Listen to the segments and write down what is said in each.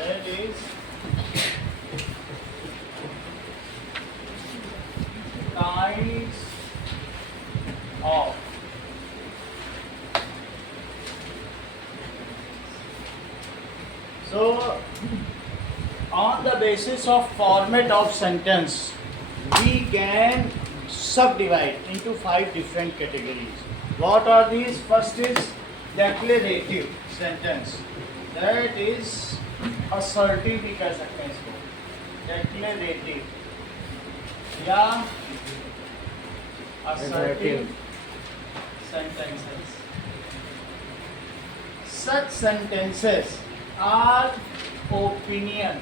That is kinds of. So, on the basis of format of sentence, we can subdivide into 5 different categories. What are these? First is declarative sentence. That is assertive भी कह सकते हैं इसको, declarative या assertive sentences. Such sentences are opinion.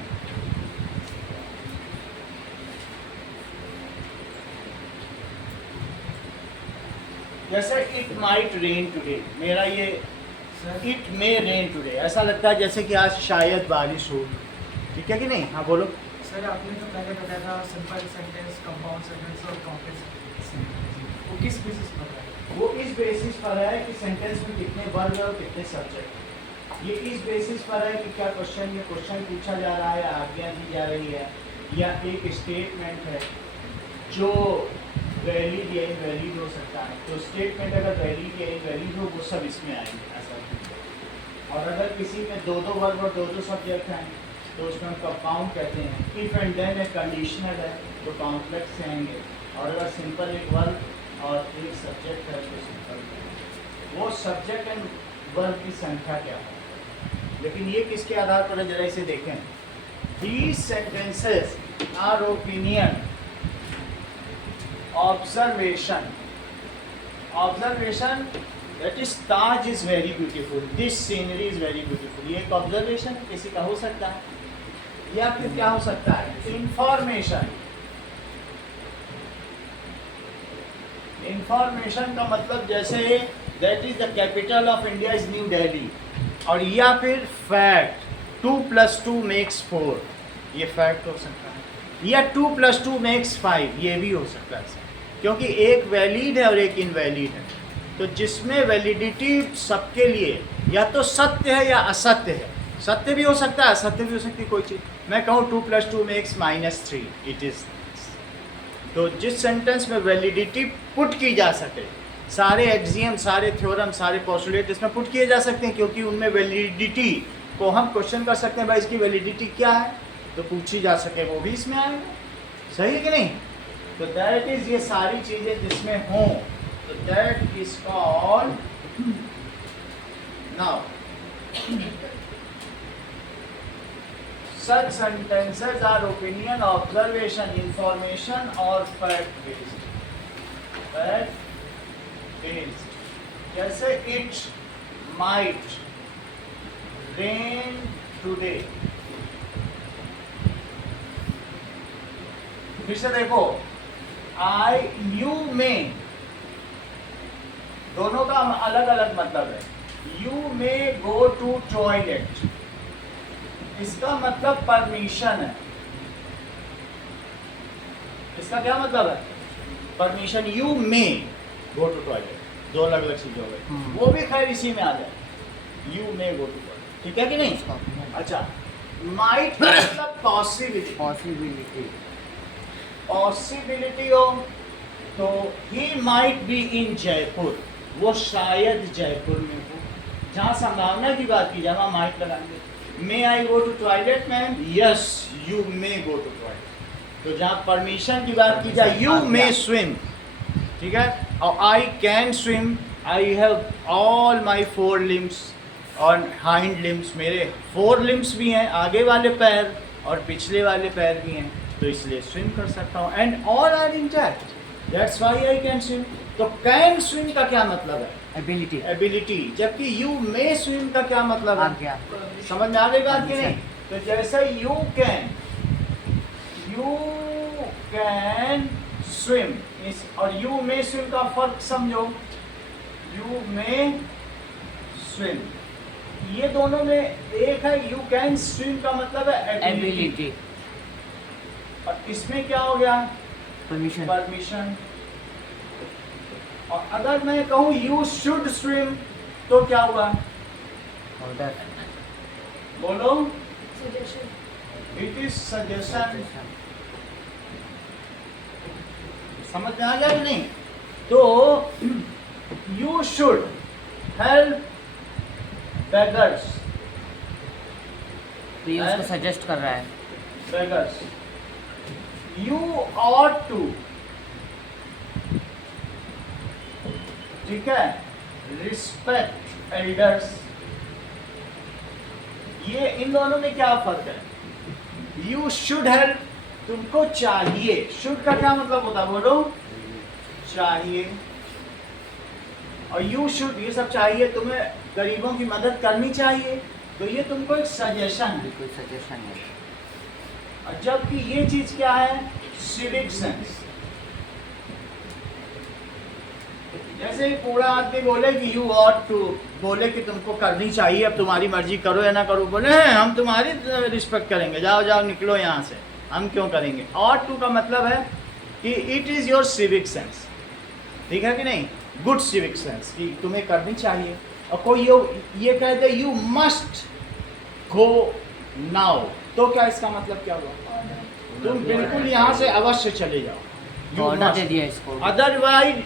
जैसे it might rain today, मेरा ये it may rain today, ऐसा लगता है जैसे कि आज शायद बारिश हो, ठीक है कि नहीं? हाँ बोलो सर। आपने तो पहले बताया था सिंपल सेंटेंस, कंपाउंड सेंटेंस और कॉम्प्लेक्स सेंटेंस, वो किस बेसिस पर है? वो इस बेसिस पर है कि सेंटेंस में कितने वर्ब और कितने सब्जेक्ट। ये इस बेसिस पर है कि क्या क्वेश्चन में क्वेश्चन पूछा जा रहा है, आज्ञा दी जा रही है, या एक स्टेटमेंट है जो वैलिड या इनवैलिड हो सकता है। तो स्टेटमेंट अगर वैलिड या इनवैलिड हो वो सब इसमें आएंगे ऐसा। और अगर किसी में 2-2 वर्ब और 2-2 सब्जेक्ट हैं तो उसमें हम कंपाउंड कहते हैं। इफ एंड देन एक कंडीशनल है तो कॉम्प्लेक्स से आएंगे, और अगर सिंपल एक वर्ब और एक सब्जेक्ट है तो सिंपल। वो सब्जेक्ट एंड वर्ब की संख्या क्या है, लेकिन ये किसके आधार पर है जरा इसे देखें। These sentences are opinion, observation. Observation, that is Taj is very beautiful, this scenery is very beautiful. ये एक observation किसी का हो सकता है, या फिर क्या हो सकता है? Information. Information का मतलब जैसे that is the capital of India is New Delhi, और या फिर fact 2 + 2 makes 4, ये फैक्ट हो सकता है, या 2 + 2 makes 5, ये भी हो सकता है, क्योंकि एक वैलिड है और एक इनवैलिड है। तो जिसमें वैलिडिटी सबके लिए या तो सत्य है या असत्य है, सत्य भी हो सकता है असत्य भी हो सकती है कोई चीज़। मैं कहूँ 2 + 2 makes -3, इट इज़। तो जिस सेंटेंस में वैलिडिटी पुट की जा सके, सारे एक्सियम, सारे थ्योरम, सारे पोस्टुलेट इसमें पुट किए जा सकते हैं, क्योंकि उनमें वैलिडिटी को हम क्वेश्चन कर सकते हैं, भाई इसकी वैलिडिटी क्या है, तो पूछी जा सके, वो भी इसमें आएगा। सही है कि नहीं? तो दैट इज, ये सारी चीजें जिसमें हों तो that is called now such sentences are opinion, observation, information और fact based. Fact based. जैसे it might rain today. फिर से देखो, you may, दोनों का अलग अलग मतलब है। You may go to toilet, इसका मतलब परमिशन है। इसका क्या मतलब है? Permission. You may go to toilet, दो अलग अलग चीजें हो गई, वो भी खैर इसी में आ जाए। You may go to toilet, ठीक है कि नहीं? अच्छा, माइट मतलब पॉसिबिलिटी, पॉसिबिलिटी हो, तो he might be in Jaipur, वो शायद जयपुर में हो। जहाँ संभावना की बात की जाए वहाँ माइट लगाएंगे। May I go to toilet ma'am, yes you may go to toilet. तो जहाँ परमिशन की बात की जाए, यू मे स्विम, ठीक है? और आई can swim, I have all my 4 limbs और हाइंड लिम्स, मेरे 4 लिम्स भी हैं, आगे वाले पैर और पिछले वाले पैर भी हैं, तो इसलिए स्विम कर सकता हूँ। And all are intact, that's why I can swim. तो कैन स्विम का क्या मतलब है? एबिलिटी। एबिलिटी। जबकि यू मे स्विम का क्या मतलब है? समझ में आ गई बात कि नहीं? तो जैसे यू कैन स्विम और यू मे स्विम का फर्क समझो। यू मे स्विम, ये दोनों में एक है। यू कैन स्विम का मतलब है एबिलिटी, और इसमें क्या हो गया? परमिशन। और अगर मैं कहूँ यू शुड स्विम तो क्या हुआ? ऑर्डर। बोलो। सजेशन। It is suggestion. समझ में आ गया कि नहीं? तो यू शुड हेल्प बेगर्स। तो ये उसको सजेस्ट कर रहा है। बेगर्स यू ought to, ठीक है, रिस्पेक्ट एल्डर्स। ये इन दोनों में क्या फर्क है? यू शुड हेल्प, तुमको चाहिए। शुड का क्या मतलब होता है बोलो? चाहिए। और यू शुड, ये सब चाहिए, तुम्हें गरीबों की मदद करनी चाहिए। तो ये तुमको एक सजेशन है, बिल्कुल सजेशन है। और जबकि ये चीज क्या है? Civic sense. जैसे एक बूढ़ा आदमी बोले कि यू ought to, बोले कि तुमको करनी चाहिए, अब तुम्हारी मर्जी करो या ना करो, बोले हैं हम तुम्हारी रिस्पेक्ट करेंगे, जाओ जाओ निकलो यहाँ से, हम क्यों करेंगे? ought to का मतलब है कि it is your civic sense, ठीक है कि नहीं? गुड सिविक सेंस कि तुम्हें करनी चाहिए। और कोई ये कहते यू मस्ट गो नाउ, तो क्या इसका मतलब क्या हुआ? तुम बिल्कुल यहाँ से अवश्य चले जाओ। ऑर्डर दे दिया इसको। Otherwise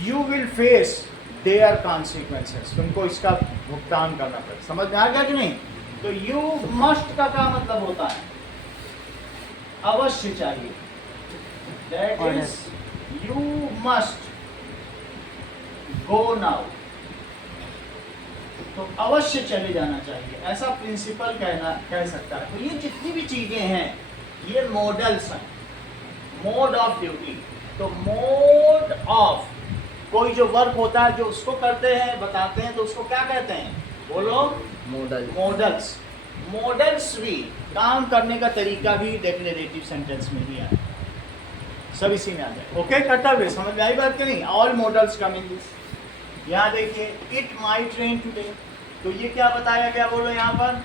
you will face their consequences, तुमको इसका भुगतान करना पड़ेगा। समझ में आ गया कि नहीं? तो यू मस्ट का क्या मतलब होता है? अवश्य चाहिए। That is you must go now, तो अवश्य चले जाना चाहिए, ऐसा प्रिंसिपल कह सकता है। तो ये जितनी भी चीजें हैं ये मॉडल्स हैं, मोड ऑफ ड्यूटी। तो मोड ऑफ, कोई जो वर्क होता है जो उसको करते हैं बताते हैं तो उसको क्या कहते हैं? बोलो। मॉडल। मॉडल्स। मॉडल्स भी, काम करने का तरीका भी डिक्लेरेटिव सेंटेंस में ही आता है, सब इसी में आ जाए। ओके, कर्तव्य समझ में आई बात कि नहीं? All models come in this. यहाँ देखिए, इट माइट रेन टुडे, तो ये क्या बताया गया? बोलो यहाँ पर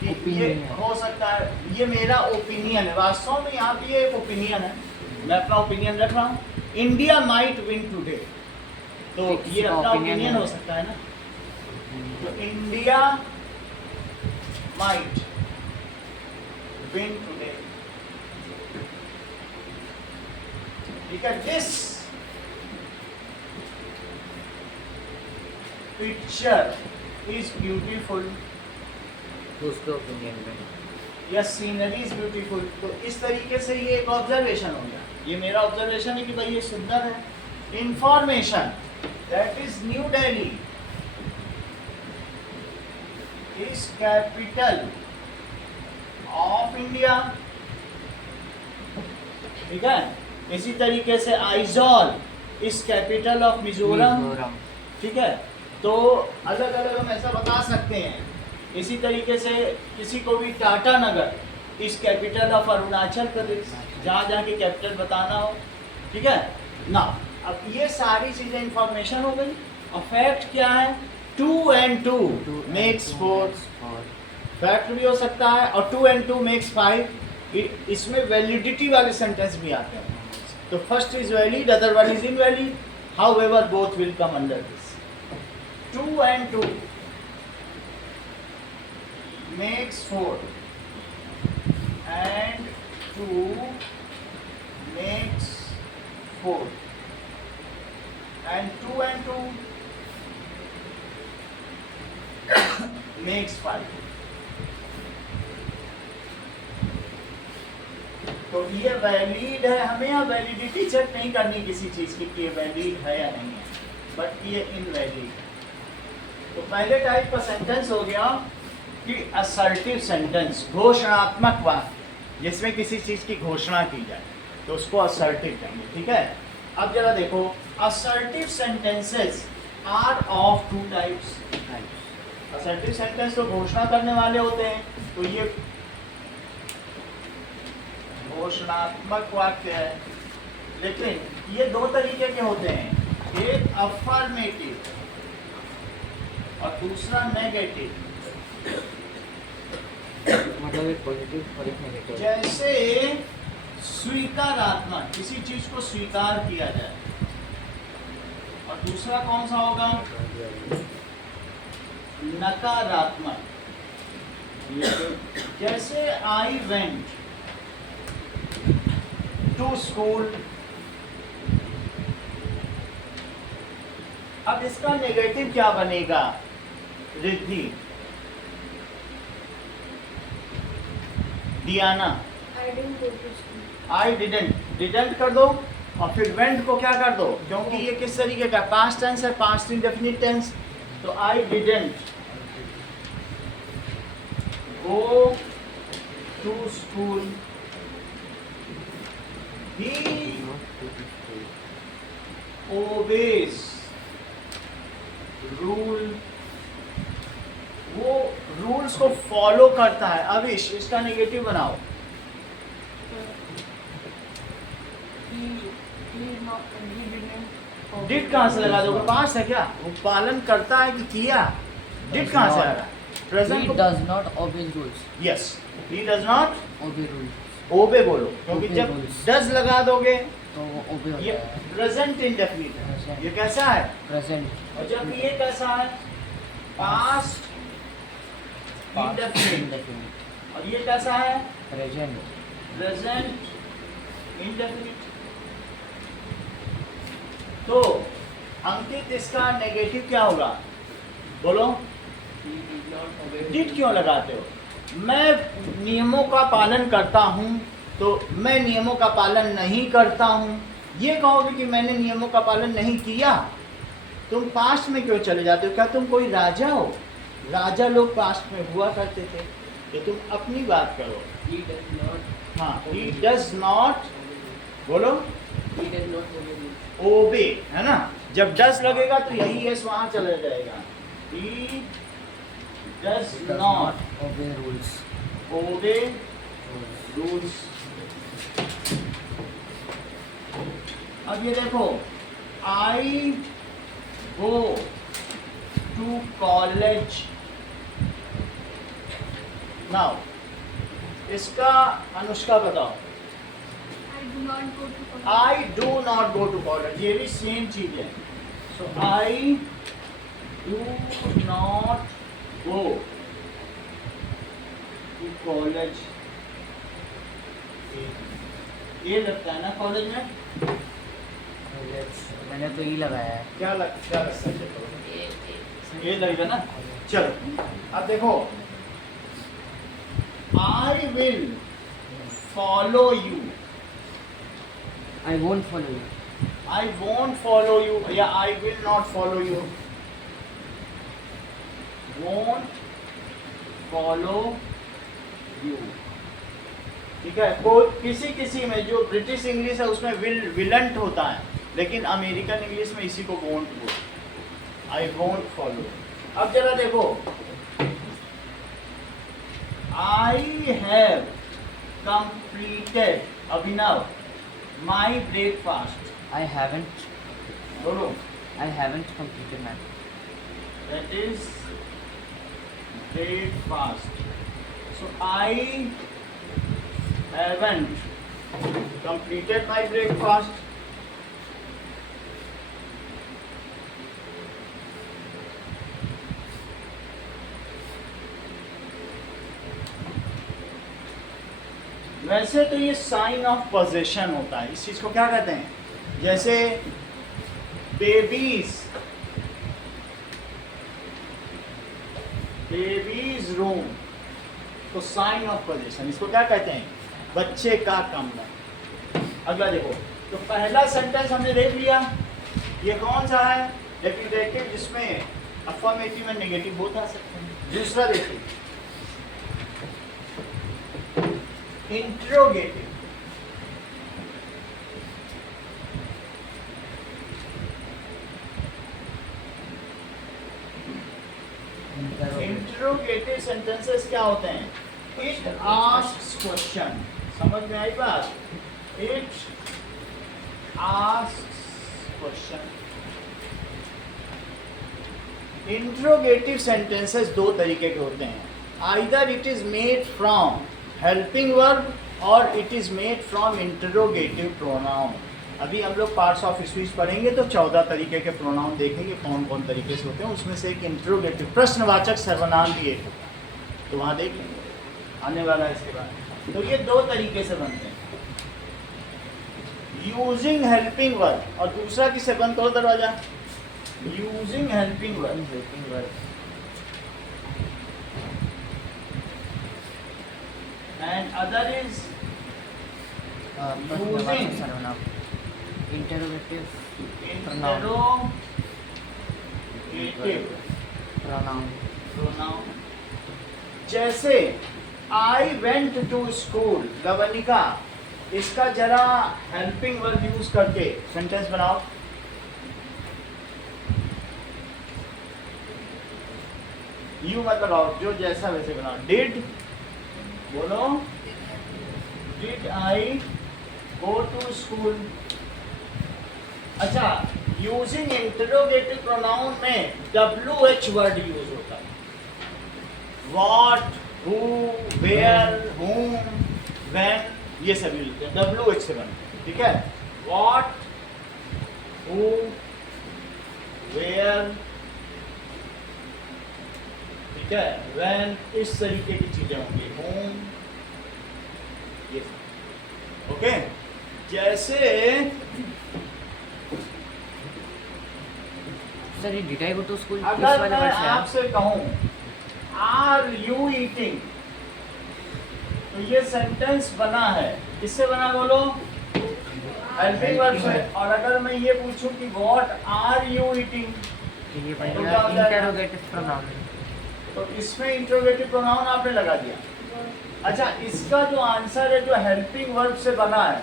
कि ये हो सकता है, ये मेरा ओपिनियन है। वास्तव में यहाँ पे ये एक ओपिनियन है, मैं अपना ओपिनियन रख रहा हूँ। इंडिया माइट विन टुडे, तो ये अपना ओपिनियन हो सकता है ना? तो इंडिया माइट विन टुडे, ठीक है। दिस पिक्चर इज ब्यूटीफुल, दूसरे ओपिनियन में। या सीनरी इज ब्यूटीफुल। तो इस तरीके से ये एक ऑब्जर्वेशन हो गया, ये मेरा ऑब्जर्वेशन है कि भाई ये सुंदर है। Information, that is new Delhi is capital of India, ठीक है। इसी तरीके से Aizawl is capital of Mizoram, ठीक है। तो अलग अलग हम ऐसा बता सकते हैं। इसी तरीके से किसी को भी टाटा नगर is capital of Arunachal Pradesh, जहाँ जहाँ की कैपिटल बताना हो, ठीक है ना। अब ये सारी चीज़ें इंफॉर्मेशन हो गई। और फैक्ट क्या है? 2 and 2 मेक्स 4। फैक्ट भी हो सकता है, और 2 and 2 मेक्स 5। इसमें वैलिडिटी वाले सेंटेंस भी आते हैं। तो first is valid, other one is invalid, however both will come under this. 2 and 2 makes 4 and 2 makes 4 and 2 and 2 makes 5। तो ये वैलिड है, हमें यहाँ वैलिडिटी चेक नहीं करनी किसी चीज की कि ये वैलिड है या नहीं है, बट ये इनवैलिड। तो पहले टाइप का सेंटेंस हो गया कि असर्टिव सेंटेंस, घोषणात्मक वाक्य, जिसमें किसी चीज की घोषणा की जाए तो उसको असर्टिव कहेंगे, ठीक है। अब जरा देखो, assertive sentences are of 2 types. Assertive sentence तो घोषणा करने वाले होते हैं, तो ये घोषणात्मक वाक्य है। लेकिन ये 2 तरीके के होते हैं, एक अफर्मेटिव और दूसरा नेगेटिव। मतलब एक पॉजिटिव और एक नेगेटिव। जैसे स्वीकारात्मक, किसी चीज को स्वीकार किया जाए, और दूसरा कौन सा होगा? नकारात्मक। जैसे आई वेंट टू स्कूल, अब इसका नेगेटिव क्या बनेगा Riddhi? Diana, I didn't go to school. I didn't कर दो और फिर वेंट को क्या कर दो, क्योंकि ये किस तरीके का पास्ट टेंस है, पास्ट इंडेफिनिट टेंस, तो I didn't go to school, he obeys rule, वो रूल्स को फॉलो करता है। अब इसका नेगेटिव बनाओ। He didn't. डिड कहाँ से लगा दोगे? पास्ट है क्या? वो पालन करता है कि किया? डिड कहाँ से आ रहा है? प्रेजेंट He को does not obey rules. Yes, he does not Obey rules. ओबे बोलो, क्योंकि Obey जब rules. डज लगा दोगे तो वो obey ये होता है. प्रेजेंट इंडेफिनिट है। Present. ये कैसा है? Present. और जब ये कैसा है? Past Past indefinite. indefinite. और ये कैसा है? Present. Present indefinite. तो अंकित इसका नेगेटिव क्या होगा? बोलो। डिड क्यों लगाते हो? मैं नियमों का पालन करता हूँ, तो मैं नियमों का पालन नहीं करता हूँ, ये कहोगे कि मैंने नियमों का पालन नहीं किया। तुम पास्ट में क्यों चले जाते हो? क्या तुम कोई राजा हो? राजा लोग पास्ट में हुआ करते थे, तो तुम अपनी बात करो। He does not. हाँ, he does not, बोलो, He does not obey rules. ओबे, है ना? जब डस लगेगा तो यही यस वहाँ चला जाएगा। He does Does not not obey rules. obey rules. अब ये देखो, I go to college now. इसका अनुष्का बताओ। I do not go to college. I do not go to college. ये भी सेम चीज है। So I do not go to college. ये लगता है ना कॉलेज में? मैंने तो ये लगाया है. क्या लगता है? ये लगेगा ना? चलो अब देखो, I will follow you. I won't follow you. I won't follow you या I will not follow you. Won't follow you. ठीक है? कोई किसी किसी में जो ब्रिटिश इंग्लिश है उसमें विलंट होता है, लेकिन अमेरिकन इंग्लिश में इसी को वोंट बोलते। I won't follow. अब जरा देखो, I have completed Abhinav my breakfast. I haven't. बोलो। I haven't completed my. That is breakfast. So I haven't completed my breakfast. वैसे तो ये साइन ऑफ पोजीशन होता है, इस चीज को क्या कहते हैं? जैसे बेबीज रूम, तो साइन ऑफ पोजीशन, इसको क्या कहते हैं? बच्चे का कमरा। अगला देखो, तो पहला सेंटेंस हमने देख लिया, ये कौन सा है? डेफिनेटिव, जिसमें अफर्मेटिव एंड नेगेटिव बोथ आ सकते हैं। दूसरा देखिए, इंट्रोगेटिव। इंट्रोगेटिव सेंटेंसेस क्या होते हैं? It asks question. समझ में आई बात? It asks question. Interrogative sentences दो तरीके के होते हैं, either it is made from helping verb और it is made from interrogative pronoun. अभी हम लोग पार्ट्स ऑफ स्पीच पढ़ेंगे तो 14 तरीके के प्रोनाउन देखेंगे कौन कौन तरीके से होते हैं, उसमें से एक इंटरोगेटिव प्रश्नवाचक सर्वनाम भी एक होता है, तो वहाँ देख लेंगे। आने वाला है इसके बाद। तो ये दो तरीके से बनते हैं, यूजिंग हेल्पिंग वर्ब, और दूसरा किससे बनता हो दरवाजा, using helping verb. Helping verb and other is using सर्वनाम इंटरोगेटिव इंटरोगेटिव प्रोनाउन प्रोनाउन। जैसे I went to school, Gavnika, इसका जरा हेल्पिंग वर्ब यूज करके सेंटेंस बनाओ। यू मत लगाओ, जो जैसा वैसे बनाओ। डिड, बोलो, did I go to school. अच्छा, यूजिंग इंटरोगेटिव प्रोनाउन में WH वर्ड यूज होता है। What, who, where, whom, when, ये सभी होते हैं WH से बनते हैं, ठीक है। व्हाट, हु, वेयर, ठीक है, when, इस तरीके की चीजें होंगी, whom, ये ओके। जैसे सर ये did I go to school किस अगर वाले मैं वर्ड से है? आपसे कहूं आर यू ईटिंग, तो ये सेंटेंस बना है, किससे बना बोलो, हेल्पिंग वर्ब से। और अगर मैं ये पूछूं कि व्हाट आर यू ईटिंग, तो ये तो क्या बनेगा हो जाएगा? Interrogative pronoun. तो इसमें इंट्रोगेटिव प्रोनाउन आपने लगा दिया। अच्छा, इसका जो आंसर है जो हेल्पिंग वर्ब से बना है,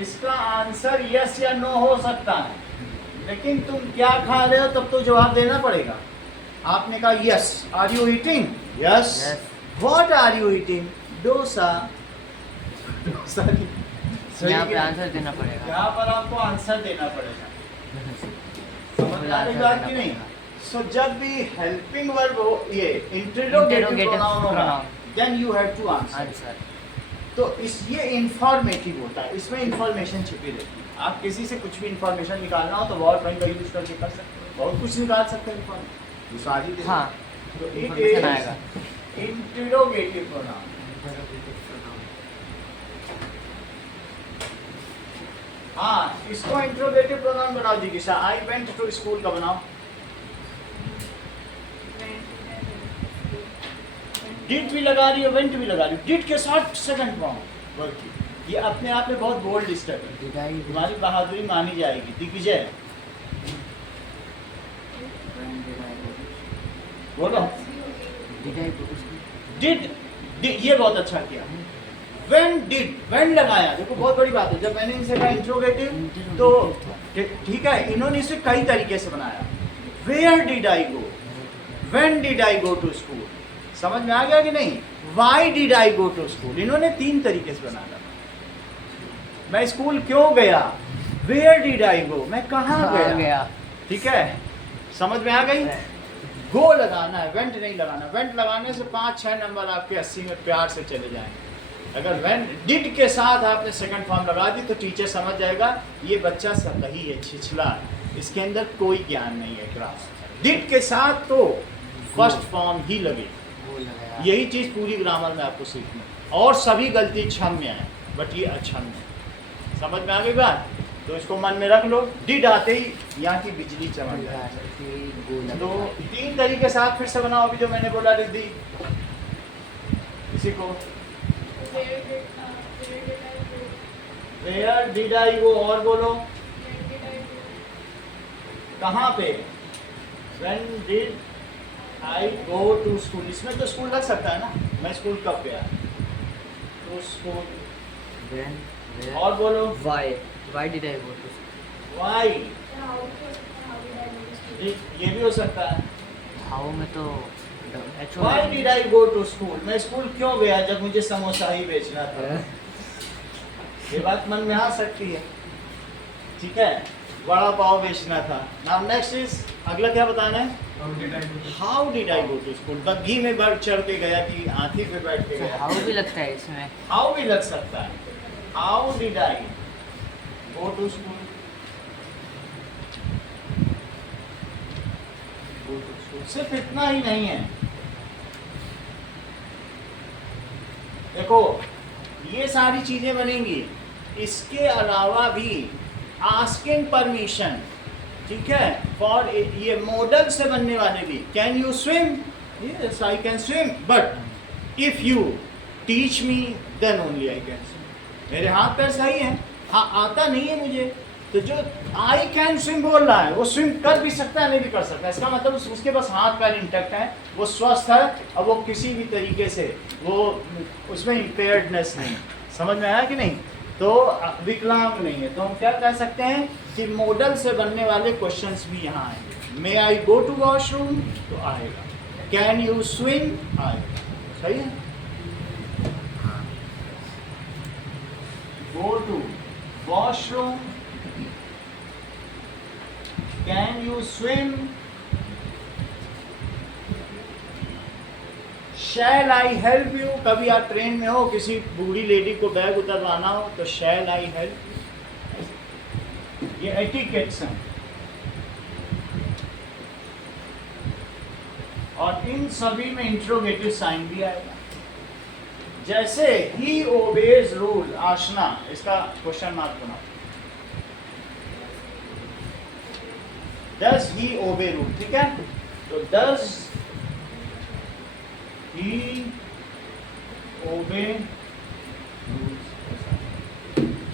इसका आंसर यस या नो हो सकता है, लेकिन तुम क्या खा रहे हो तब तो जवाब देना पड़ेगा। आपने कहा yes, are you eating, yes. Yes. What are you eating, dosa. Dosa की सही यहाँ पे है। आंसर देना पड़ेगा। यहाँ पर आपको आंसर देना पड़ेगा। समझ में आ रही आंसर बात देना की नहीं? पड़ेगा। सो जब भी हेल्पिंग वर्ब हो, ये इंटरोगेटिव Interrogative प्रोनाउन होगा, pronoun. Then you have to answer. Answer तो ये इंफॉर्मेटिव होता है, इसमें इंफॉर्मेशन छिपी रहती है। आप किसी से कुछ भी इंफॉर्मेशन निकालना हो तो वर्ड फाइंड का यूज करके कर सकते हो, बहुत कुछ निकाल सकते हैं इंफॉर्मेशन। हाँ तो इट information आएगा। Is interrogative pronoun. Interrogative pronoun हाँ, इसको इंटरोगेटिव प्रोनाउन बनाओ जिज्ञासा। आई वेंट टू स्कूल का बनाओ। डिड भी लगा रही हो, वेंट भी लगा रही हो, डिड के साथ सेकंड फॉर्म वर्ब की। ये अपने आप में बहुत बोल्ड स्टेप है, डिड आई तुम्हारी बहादुरी मानी जाएगी। दिग्विजय बोलो। Did I go to school did, ये बहुत अच्छा किया। व्हेन डिड, व्हेन लगाया, देखो बहुत बड़ी बात है। जब मैंने इनसे कहा इंट्रोगेटिव, तो ठीक है, इन्होंने इसे कई तरीके से बनाया। Where did I go, when did I go to school, समझ में आ गया कि नहीं? Why did I go to school, इन्होंने 3 तरीके से बनाया। मैं स्कूल क्यों गया, वेयर डिड आई गो, मैं कहाँ गया। ठीक है, समझ में आ गई? गो लगाना है, वेंट नहीं लगाना। वेंट लगाने से 5-6 नंबर आपके 80 में प्यार से चले जाएंगे। अगर वेन डिड के साथ आपने सेकंड फॉर्म लगा दी तो टीचर समझ जाएगा ये बच्चा सतही है, छिछला है, इसके अंदर कोई ज्ञान नहीं है क्लास। डिड के साथ तो फर्स्ट फॉर्म ही लगे। वो लगाया यही चीज़ पूरी ग्रामर में आपको सीखनी है। और सभी गलती क्षम्य है, बट ये अक्षम्य है। समझ में आ गई बात? तो इसको मन में रख लो। डिड आते ही यहाँ की बिजली चमक जाए। तो 3 तरीके से आप फिर से बनाओ अभी जो मैंने बोला रिद्धि, इसी को। वेयर डिड आई गो, और बोलो कहाँ पे, when did I go to school. इसमें तो स्कूल लग सकता है ना, मैं स्कूल कब गया, तो स्कूल। व्हेन और बोलो why did I go to why, ये भी हो सकता है। हाउ में तो why did I go to school, मैं स्कूल क्यों गया जब मुझे समोसा ही बेचना था। ये बात मन में आ सकती है, ठीक है, बड़ा पाव बेचना था। नाउ नेक्स्ट इज, अगला क्या बताना है? How did I go to school, बग्घी में बढ़ चढ़ के गया कि हाथी पे बैठ के गया। हाउ भी लगता है इसमें। हाउ भी लग सकता है। How did I go to school, सिर्फ इतना ही नहीं है, देखो ये सारी चीजें बनेंगी, इसके अलावा भी आस्किंग परमिशन, ठीक है, फॉर ये मॉडल से बनने वाले भी, can you swim, yes I can swim, but if you teach me then only I can swim. मेरे हाथ पैर सही हैं, हाँ आता नहीं है मुझे, तो जो आई कैन स्विम बोल रहा है वो स्विम कर भी सकता है नहीं भी कर सकता है, इसका मतलब उसके पास हाथ पैर इंटैक्ट है, वो स्वस्थ है और वो किसी भी तरीके से वो उसमें इम्पेयर्डनेस नहीं। समझ में आया कि नहीं? तो विकलांग नहीं है, तो हम क्या कह सकते हैं कि मॉडल से बनने वाले क्वेश्चंस भी यहाँ आएंगे। मे आई गो टू वॉशरूम तो आएगा, कैन यू स्विम आएगा, सही है। Go to washroom, can you swim, shall I help you, कभी आप ट्रेन में हो किसी बूढ़ी लेडी को बैग उतरवाना हो तो शैल आई हेल्प, ये एटिकेट्स हैं। और इन सभी में इंट्रोगेटिव साइन भी आएगा, जैसे ही ओबेज रूल, आशना, इसका क्वेश्चन मार्क बनाओ, डज ही ओबे रूल, ठीक है, तो डज ही ओबे रूल,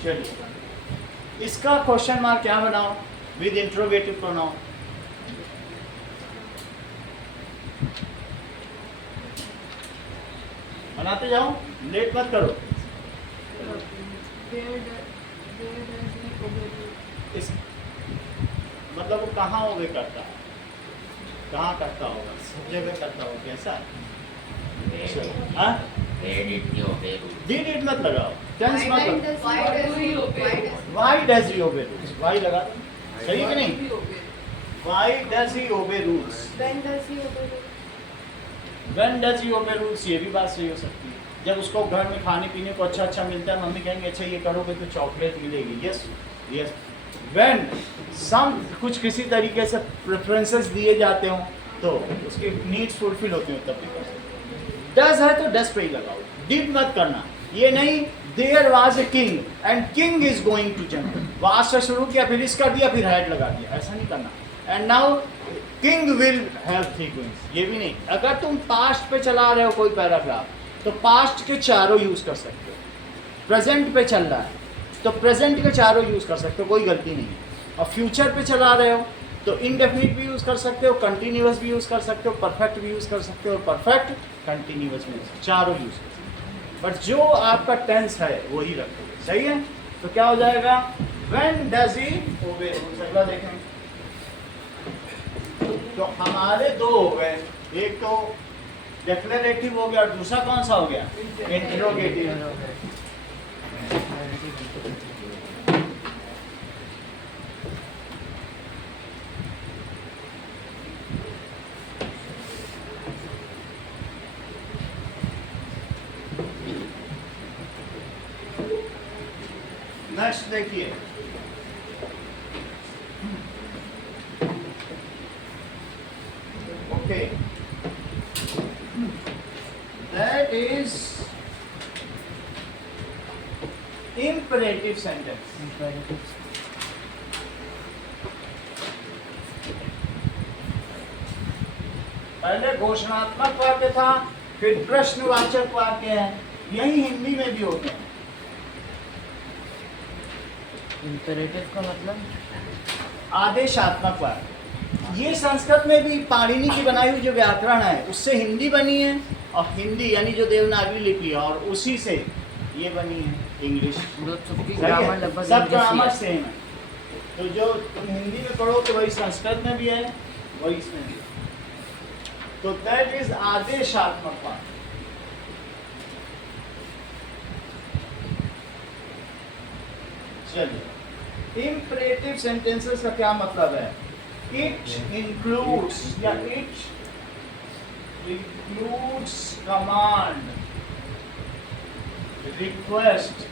चलिए इसका क्वेश्चन मार्क क्या बनाओ, विद इंट्रोगेटिव प्रोनाउन, बनाते जाओ, लेट मत करो। इस मतलब वो कहाँ ओबे करता है, कहाँ करता होगा, सब जगह करता होगा, कैसा? हाँ? Did it मत लगाओ, टेंस मत लगाओ, why does he obey rules, why लगा दो, सही है कि नहीं? Why does he obey rules, When does he obey rules? when does he obey rules, ये भी बात सही हो सकती है। जब उसको घर में खाने पीने को अच्छा अच्छा मिलता है, मम्मी कहेंगे अच्छा ये करोगे तो चॉकलेट मिलेगी, यस यस। when some कुछ किसी तरीके से प्रेफरेंसेस दिए जाते हो तो उसकी नीड्स फुलफिल होती हो तब भी कर सकते। डज है तो डज पे ही लगाओ, डिड मत करना, ये नहीं there was a king and king is going to jungle, was से शुरू किया फिर इस कर दिया फिर हैड लगा दिया, ऐसा नहीं करना। And now king will have 3 queens, ये भी नहीं। अगर तुम पास्ट पे चला रहे हो कोई पैराग्राफ तो पास्ट के चारों यूज कर सकते हो, प्रेजेंट पे चल रहा है तो प्रेजेंट के चारों यूज कर सकते हो, कोई गलती नहीं है। और फ्यूचर पे चला रहे हो तो इनडेफिनिट भी यूज कर सकते हो, कंटिन्यूअस भी यूज कर सकते हो, परफेक्ट भी यूज कर सकते हो, परफेक्ट कंटिन्यूअस भी चारों यूज कर सकते हो, बट जो आपका टेंस है वही रखोगे, सही है। तो क्या हो जाएगा, व्हेन डज ही ओबे रूल्स। अगला देखें, तो हमारे दो हो गए, एक तो डिक्लेरेटिव हो गया और दूसरा कौन सा हो गया, इंट्रोगेटिव। नेक्स्ट देखिए, okay, that is imperative sentence। पहले घोषणात्मक वाक्य था, फिर प्रश्नवाचक वाक्य है, यही हिंदी में भी होते हैं। इम्पेरेटिव का मतलब आदेशात्मक वाक्य, ये संस्कृत में भी पाणिनि की बनाई हुई जो व्याकरण है उससे हिंदी बनी है, और हिंदी यानी जो देवनागरी लिपि है और उसी से ये बनी है इंग्लिश। ग्रामर लगभग सब ग्रामर सेम है, तो जो तुम हिंदी में पढ़ो तो वही संस्कृत में भी है, वही इसमें भी है। तो दैट इज आदेशात्मक वाक्य। चलिए, इम्परेटिव सेंटेंसेस का क्या मतलब है, इट इंक्लूड्स या it includes command, request,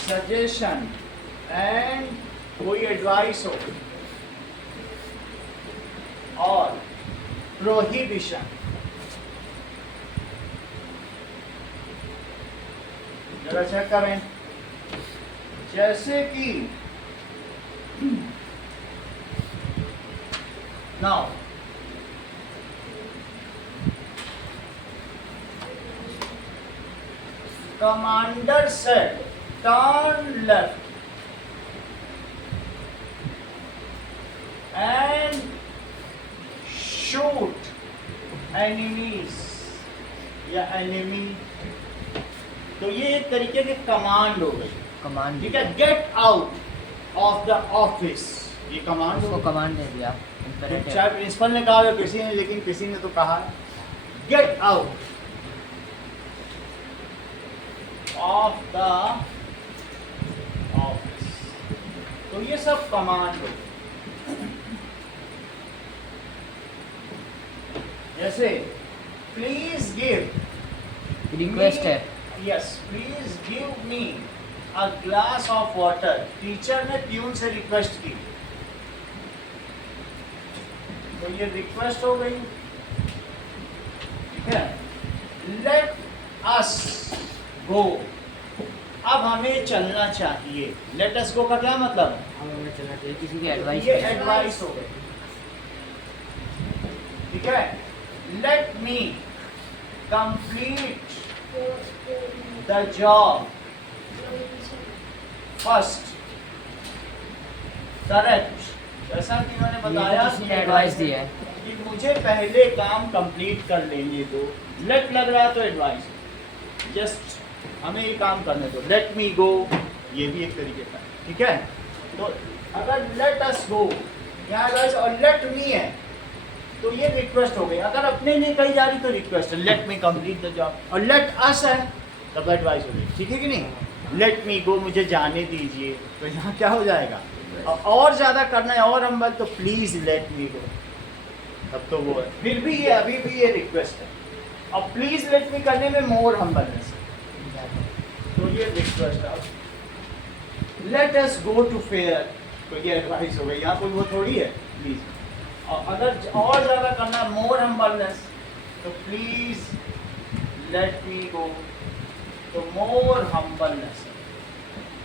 suggestion and कोई एडवाइस हो और प्रोहिबिशन। जरा चेक करें। जैसे कि now commander said turn left and shoot enemies या enemy। तो ये एक तरीके की कमांड हो गई, कमांड ठीक है। Get out of the office, ये कमांड उसको कमांड दे दिया चाहे इम्पेरेटिव। प्रिंसिपल ने कहा या किसी ने, लेकिन किसी ने तो कहा get out of the office. तो ये सब कमांड हो। जैसे प्लीज गिव रिक्वेस्ट है। Yes, please give me a glass of water. Teacher ने प्यून से रिक्वेस्ट की, तो ये रिक्वेस्ट हो गई, ठीक है। लेट अस गो, अब हमें चलना चाहिए। लेट अस गो का क्या मतलब? हम हमें चलना चाहिए, किसी की एडवाइस ये एडवाइस हो गई, ठीक है। Let me complete the job first, correct. जैसा कि मैंने बताया किसी ने एडवाइस दी है कि मुझे पहले काम कंप्लीट कर लेंगे, तो लेट लग रहा है तो एडवाइस, जस्ट हमें ये काम करने दो। लेट मी गो, ये भी एक तरीके का, ठीक है। तो अगर लेट अस गो यहाँ एडवाइस और लेट मी है तो ये रिक्वेस्ट हो गई। अगर अपने लिए कही जा रही तो रिक्वेस्ट है, let me complete the job. और लेट अस है तब एडवाइस हो गई, ठीक है कि नहीं। लेट मी गो, मुझे जाने दीजिए, तो यहाँ क्या हो जाएगा? और ज़्यादा करना है और हम तो प्लीज़ लेट मी गो, तब तो वो है। फिर भी ये अभी भी ये रिक्वेस्ट है। और प्लीज़ लेट मी करने में मोर हम्बलनेस है, तो ये रिक्वेस्ट है। Let us go to fair, तो ये एडवाइस हो गई। यहाँ कोई वो थोड़ी है प्लीज़। और अगर और ज़्यादा करना मोर हम्बलनेस, तो प्लीज़ लेट मी गो, तो मोर हम्बलनेस,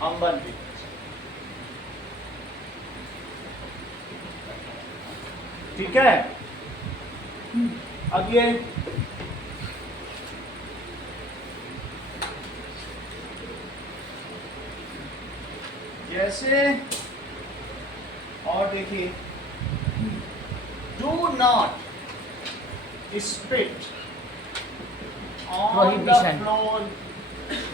हम्बल रिक्वेस्ट, ठीक है। अब ये जैसे, और देखिए, do not spit on the Prohibition. Floor,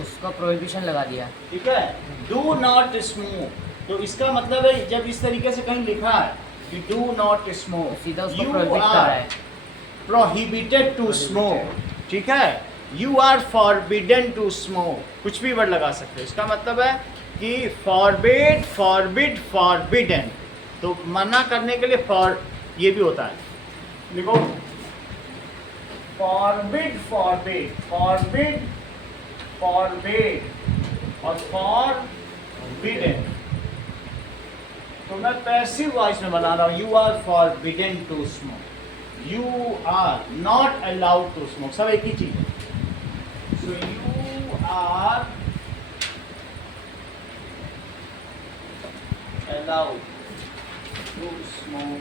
उसका प्रोहिबिशन लगा दिया। ठीक है। डू नॉट स्मोक, तो इसका मतलब है जब इस तरीके से कहीं लिखा है कि डू नॉट स्मोक, सीधा उसको प्रोहिबिट कर रहा है। प्रोहिबिटेड टू स्मोक, ठीक है। You are forbidden to smoke, कुछ भी वर्ड लगा सकते हो। इसका मतलब है कि फॉरबिड, फॉरबिड, फॉरबिडन, तो मना करने के लिए फॉर ये भी होता है। लिखो फॉरबिड, फॉरबिड, फॉरबिड, फॉरबिड और फॉरबिडन। तो मैं पैसिव वॉइस में बना रहा हूँ। You are forbidden to smoke, you are not allowed to smoke, सब एक ही चीज है। So you are allowed to smoke,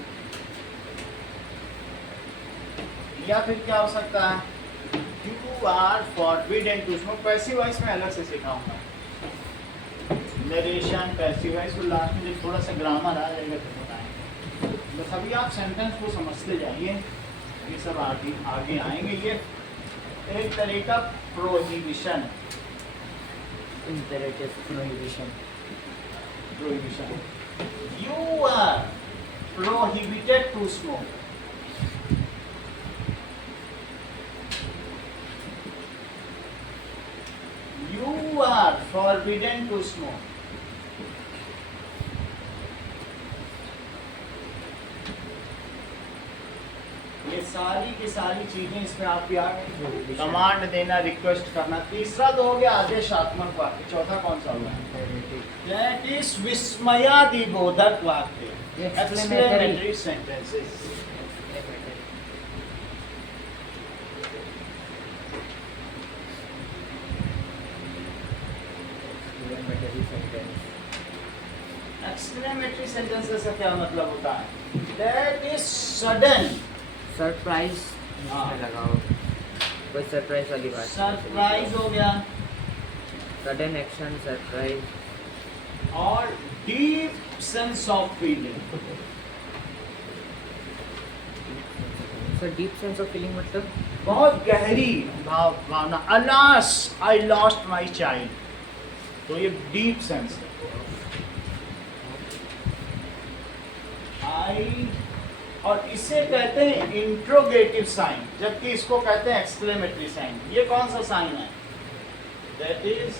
या फिर क्या हो सकता है? You are forbidden to smoke. Passive voice में अलग से सिखाऊंगा, नरेशन, पैसिव वॉइस को लास्ट में जब थोड़ा सा ग्रामर आ जाएगा तो बताएंगे। बस अभी आप सेंटेंस को समझते जाइए, ये सब आगे आगे आएंगे। ये एक तरीका prohibition, imperative prohibition. Prohibition. You are prohibited to smoke, you are forbidden to smoke. ये सारी की सारी चीजें इसमें आपकी आ गई। कमांड देना, रिक्वेस्ट करना। तीसरा तो हो गया आदेशात्मक वाक्य। चौथा कौन सा हुआ? दैट इज विस्मयादिबोधक वाक्य, एक्सक्लेमेटरी सेंटेंसेस। सेंटेंसेस का क्या मतलब होता है? दैट इज सडन, सरप्राइज हाँ। में लगाओ, कोई सरप्राइज वाली बात। सरप्राइज हो गया, सडन एक्शन, सरप्राइज। और deep sense of feeling. Sir deep sense of feeling मतलब? बहुत गहरी भावना। Alas I lost my child, तो ये डीप सेंस है। आई, और इसे कहते हैं इंट्रोगेटिव साइन, जबकि इसको कहते हैं एक्सक्लेमेटरी साइन। ये कौन सा साइन है? दैट इज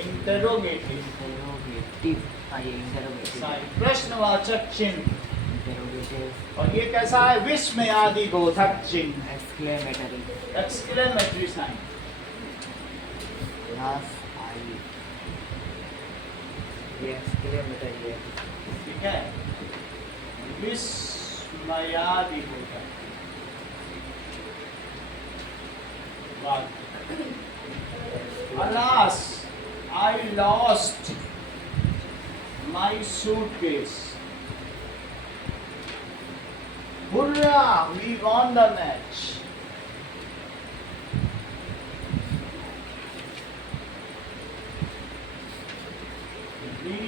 इंटरोगेटिव इंटरोगेटिव, हाँ ये इंटरोगेटिव। साइन, प्रश्नवाचक चिन्ह। इंटरोगेटिव, और ये कैसा है? विस्मयादि बोधक चिन्ह, exclamatory. Exclamatory sign. Last I, ये एक्सक्लेमेटरी है। ठीक है, विस्मयादि बोधक। Alas, I lost my suitcase. Hurrah, we won the match. We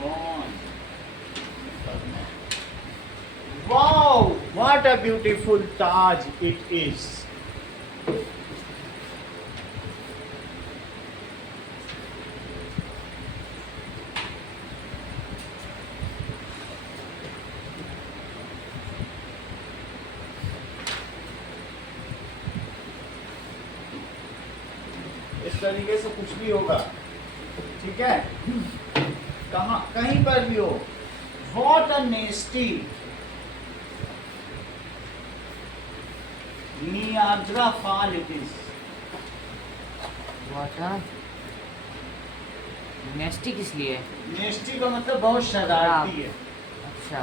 won the match. Wow, what a beautiful Taj it is. इस तरीके से कुछ भी होगा, ठीक है, कहाँ कहीं पर भी हो। What a nasty Niagara fall it is. Water nasty किस लिए? नेस्टी का मतलब बहुत शरारती है। अच्छा,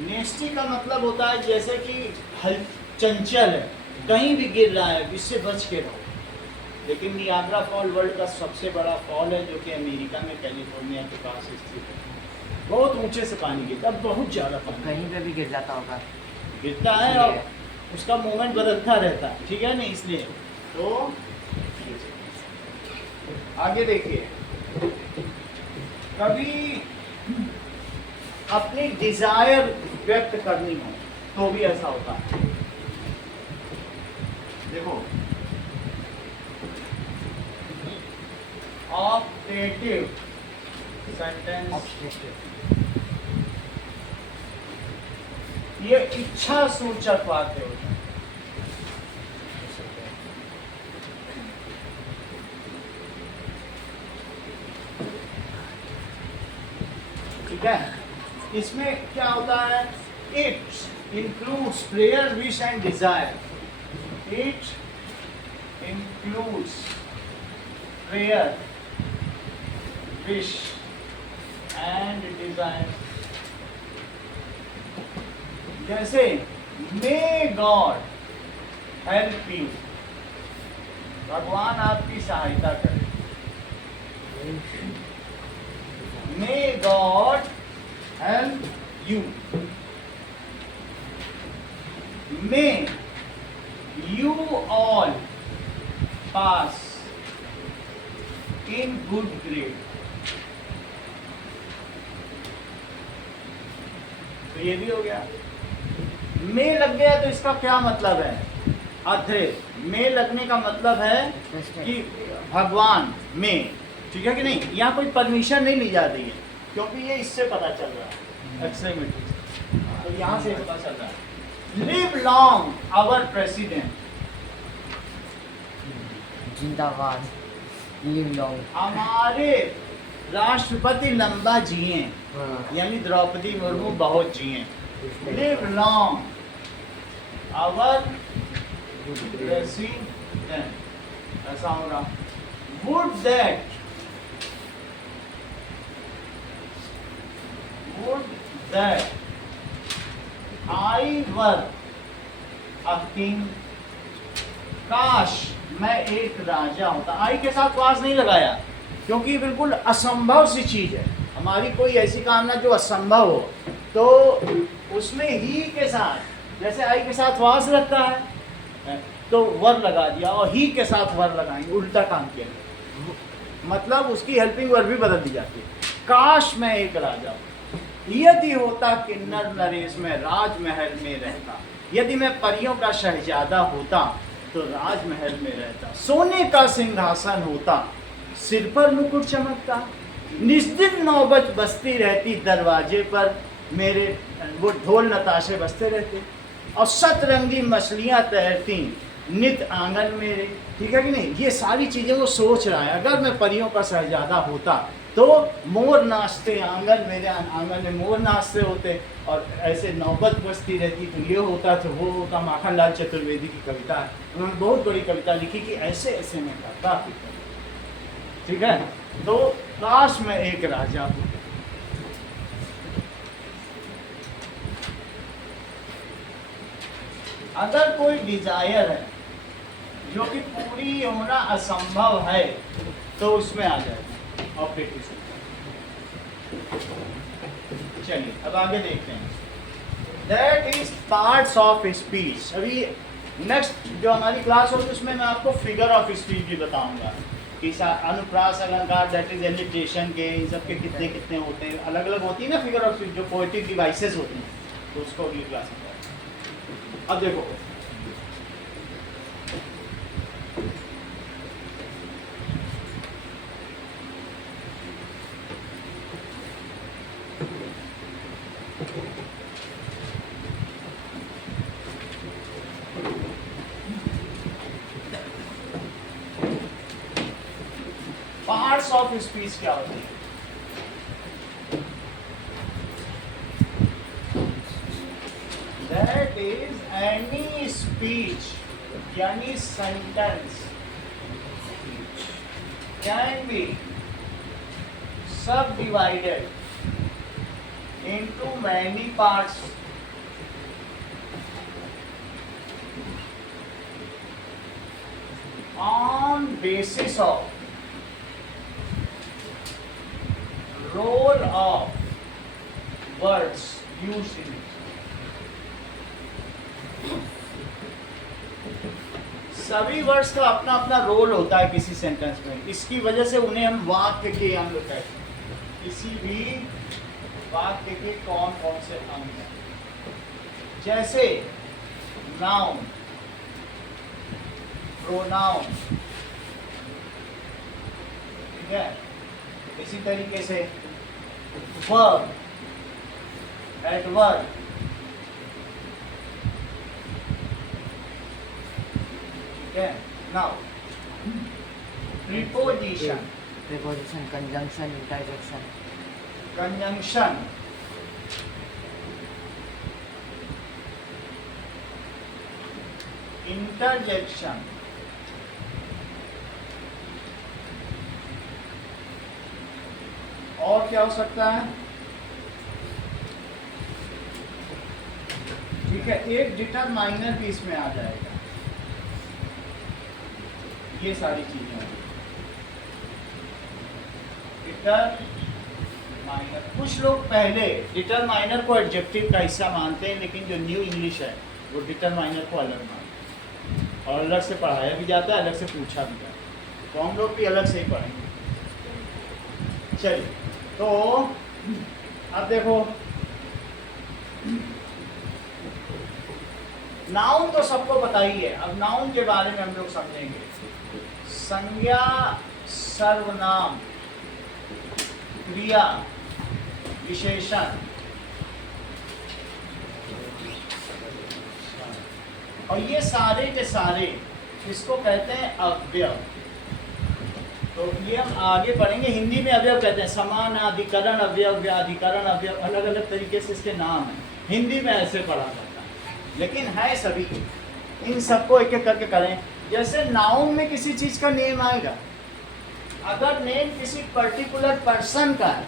नेस्टी का मतलब होता है जैसे कि हल चंचल है, कहीं भी गिर रहा है, इससे बच के रहो। लेकिन नियाग्रा फॉल वर्ल्ड का सबसे बड़ा फॉल है, जो कि अमेरिका में कैलिफोर्निया के पास स्थित है। बहुत ऊंचे से पानी गिरता है, बहुत ज़्यादा पानी कहीं पे भी गिर जाता होगा। गिरता है और उसका मूवमेंट बदलता रहता है, ठीक है ना, इसलिए। तो आगे देखिए, कभी अपनी डिजायर व्यक्त करनी हो तो भी ऐसा होता है। देखो, ऑप्टेटिव सेंटेंस, ये इच्छा सूचक वाक्य होता है। ठीक है, इसमें क्या होता है? It includes prayer, wish and desire. It includes prayer, wish and desire. जैसे मे गॉड हेल्प यू, भगवान आपकी सहायता करे। May God help you. May you all pass in good grade। तो ये भी हो गया। में लग गया तो इसका क्या मतलब है? अध्रे में लगने का मतलब है कि भगवान में, ठीक है कि नहीं, यहाँ कोई परमिशन नहीं ली जाती है, क्योंकि ये इससे पता चल रहा है एक्सट्रीमिटी। तो यहाँ से पता चल रहा है। लिव लॉन्ग आवर प्रेसिडेंट, जिंदाबाद, लिव लॉन्ग। हमारे राष्ट्रपति लंबा जिए, हाँ। यानी द्रौपदी मुर्मू बहुत जिए। लिव लॉन्ग आवर प्रेसिडेंट, ऐसा होगा। Would that I were a king, काश मैं एक राजा होता। आई के साथ वास नहीं लगाया, क्योंकि ये बिल्कुल असंभव सी चीज़ है। हमारी कोई ऐसी कामना जो असंभव हो, तो उसमें ही के साथ, जैसे आई के साथ वास लगता है तो वर लगा दिया, और ही के साथ वर लगाएंगे, उल्टा काम किया, मतलब उसकी हेल्पिंग वर्ब भी बदल दी जाती है। काश मैं एक राजा हूँ, यदि होता किन्नर नरेश में राजमहल में रहता, यदि मैं परियों का शहजादा होता तो राजमहल में रहता, सोने का सिंहासन होता, सिर पर मुकुट चमकता, निस्दिन नौबत बजती रहती दरवाजे पर मेरे, वो ढोल नताशे बजते रहते, और सतरंगी मछलियाँ तैरती नित आंगन मेरे। ठीक है कि नहीं? ये सारी चीज़ें वो सोच रहा है, अगर मैं परियों का शहजादा होता तो मोर नाचते आंगन, मेरे आंगन में मोर नाचते होते, और ऐसे नौबत बजती रहती, तो ये होता तो वो होता। माखनलाल चतुर्वेदी की कविता है, उन्होंने बहुत बड़ी कविता लिखी कि ऐसे ऐसे मैं करता। ठीक है, तो काश मैं एक राजा हूँ। अगर कोई डिजायर है जो कि पूरी होना असंभव है, तो उसमें आ जाएगा ऑब्जेक्टिव सेंटेंस। चलिए अब आगे देखते हैं। That is parts of speech. अभी नेक्स्ट जो हमारी क्लास होगी उसमें मैं आपको फिगर ऑफ स्पीच भी बताऊंगा कि अनुप्रास, अलंकार, दैट इज एलिट्रेशन के, इन सब के कितने कितने होते हैं, अलग अलग होती है ना फिगर ऑफ स्पीच, जो पोएटिक डिवाइसेस होती हैं, तो उसको अगली क्लास में। अब देखो, पार्ट्स ऑफ स्पीच क्या होती है? That is any speech, यानी sentence can be subdivided into many parts on basis of role of words used in it. सभी वर्ड्स का अपना अपना रोल होता है किसी सेंटेंस में, इसकी वजह से उन्हें हम वाक्य के अंग कहते हैं। किसी भी वाक्य के कौन कौन से अंग हैं, जैसे नाउन, प्रोनाउन, ठीक है, इसी तरीके से वर्ब, एडवर्ब, ठीक है। Now preposition, preposition, conjunction, interjection, conjunction, interjection, और क्या हो सकता है? ठीक है, एक डिटरमाइनर भी इसमें आ जाएगा। ये सारी चीजें होंगी डिटरमाइनर। कुछ लोग पहले डिटरमाइनर को एडजेक्टिव का हिस्सा मानते हैं, लेकिन जो न्यू इंग्लिश है वो डिटरमाइनर को अलग मानते हैं, और अलग से पढ़ाया भी जाता है, अलग से पूछा भी जाता है, तो हम लोग भी अलग से ही पढ़ेंगे। चलिए, तो अब देखो, नाउन तो सबको पता ही है। अब नाउन के बारे में हम लोग समझेंगे। संज्ञा, सर्वनाम, क्रिया, विशेषण, और ये सारे के सारे इसको कहते हैं अव्यय। तो ये हम आगे पढ़ेंगे। हिंदी में अवयव कहते हैं समानाधिकरण अवयव, व्याधिकरण अवयव, अलग अलग तरीके से इसके नाम हैं। हिंदी में ऐसे पढ़ा जाता है, लेकिन है सभी। इन सबको एक एक करके करें। जैसे नाउन में किसी चीज़ का नेम आएगा, अगर नेम किसी पर्टिकुलर पर्सन का है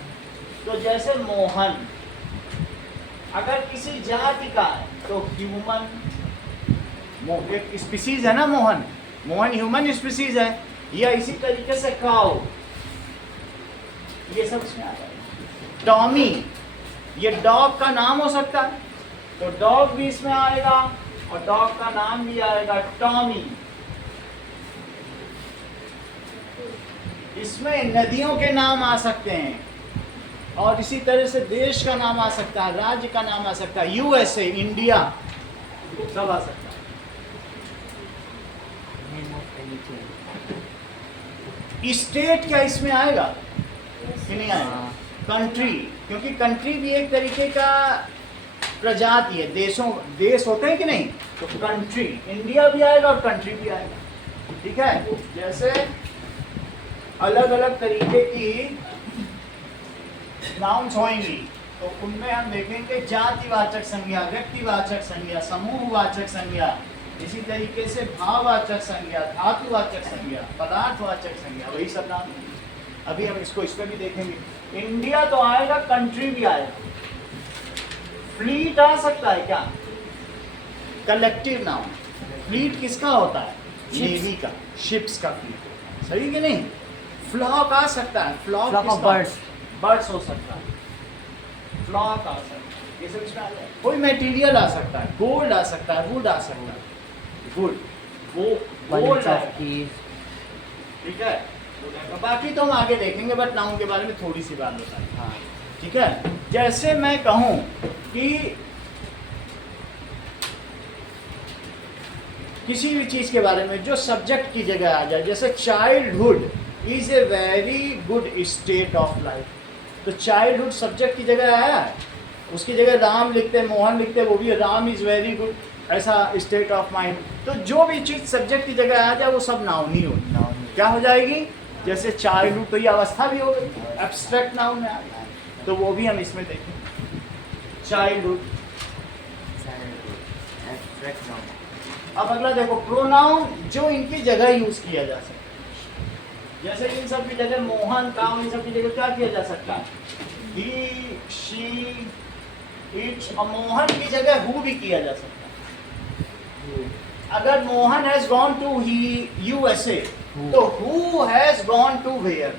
तो जैसे मोहन, अगर किसी जाति का है तो ह्यूमन, एक स्पीसीज है ना मोहन, मोहन ह्यूमन स्पीसीज है। या इसी तरीके से काउ, ये सब इसमें आ जाएगा। टॉमी, ये डॉग का नाम हो सकता है, तो डॉग भी इसमें आएगा और डॉग का नाम भी आएगा टॉमी। इसमें नदियों के नाम आ सकते हैं और इसी तरह से देश का नाम आ सकता है, राज्य का नाम आ सकता है, यूएसए, इंडिया, सब आ सकता है। Name of anything. स्टेट क्या इसमें आएगा कि नहीं आएगा? कंट्री, क्योंकि कंट्री भी एक तरीके का प्रजाति है, देश होते हैं कि नहीं, तो कंट्री, इंडिया भी आएगा और कंट्री भी आएगा। ठीक है, जैसे अलग अलग तरीके की नाउन्स होंगी तो उनमें हम देखेंगे जातिवाचक संज्ञा, व्यक्तिवाचक संज्ञा, समूहवाचक संज्ञा, इसी तरीके से भाववाचक संज्ञा, धातुवाचक संज्ञा, पदार्थवाचक संज्ञा, वही सब नाम है। अभी हम इसको इसमें भी देखेंगे। इंडिया तो आएगा, कंट्री भी आएगा। फ्लीट आ सकता है क्या? Collective noun. फ्लीट किसका होता है? नेवी का, शिप्स का फ्लीट होता है, सही कि नहीं? फ्लॉक आ सकता है, flock Flock of birds. Birds हो सकता है, फ्लॉक आ सकता है, ये सब इसमें आ जाए। कोई मटेरियल आ सकता है, गोल्ड आ सकता है, वुड आ सकता है, वुड, वो गोल्ड Bunch of आएगा। keys. ठीक है, बाकी तो हम आगे देखेंगे, बट नाउन के बारे में थोड़ी सी बात बताएं। हाँ. ठीक है, जैसे मैं कहूं कि किसी भी चीज के बारे में जो सब्जेक्ट की जगह आ जाए, जैसे childhood is a very good state of life, तो चाइल्डहुड सब्जेक्ट की जगह आया है, उसकी जगह राम लिखते, मोहन लिखते, वो भी राम इज वेरी गुड, ऐसा स्टेट ऑफ माइंड। तो जो भी चीज सब्जेक्ट की जगह आ जाए वो सब नाउन ही होगी। Noun. क्या हो जाएगी? जैसे चाइल्डहुड, तो ये अवस्था भी हो गई, एब्स्ट्रैक्ट नाउन में आ गया, तो वो भी हम इसमें देखेंगे। चाइल्डहुड। Childhood. Abstract noun. अब अगला देखो, प्रोनाउन जो इनकी जगह यूज किया जा सकता है, जैसे इन सब की जगह मोहन, काम, इन सब की जगह क्या किया जा सकता है? ही, शी, इट, और मोहन की जगह हु भी किया जा सकता है। अगर Mohan has gone to USA, तो who has gone to where?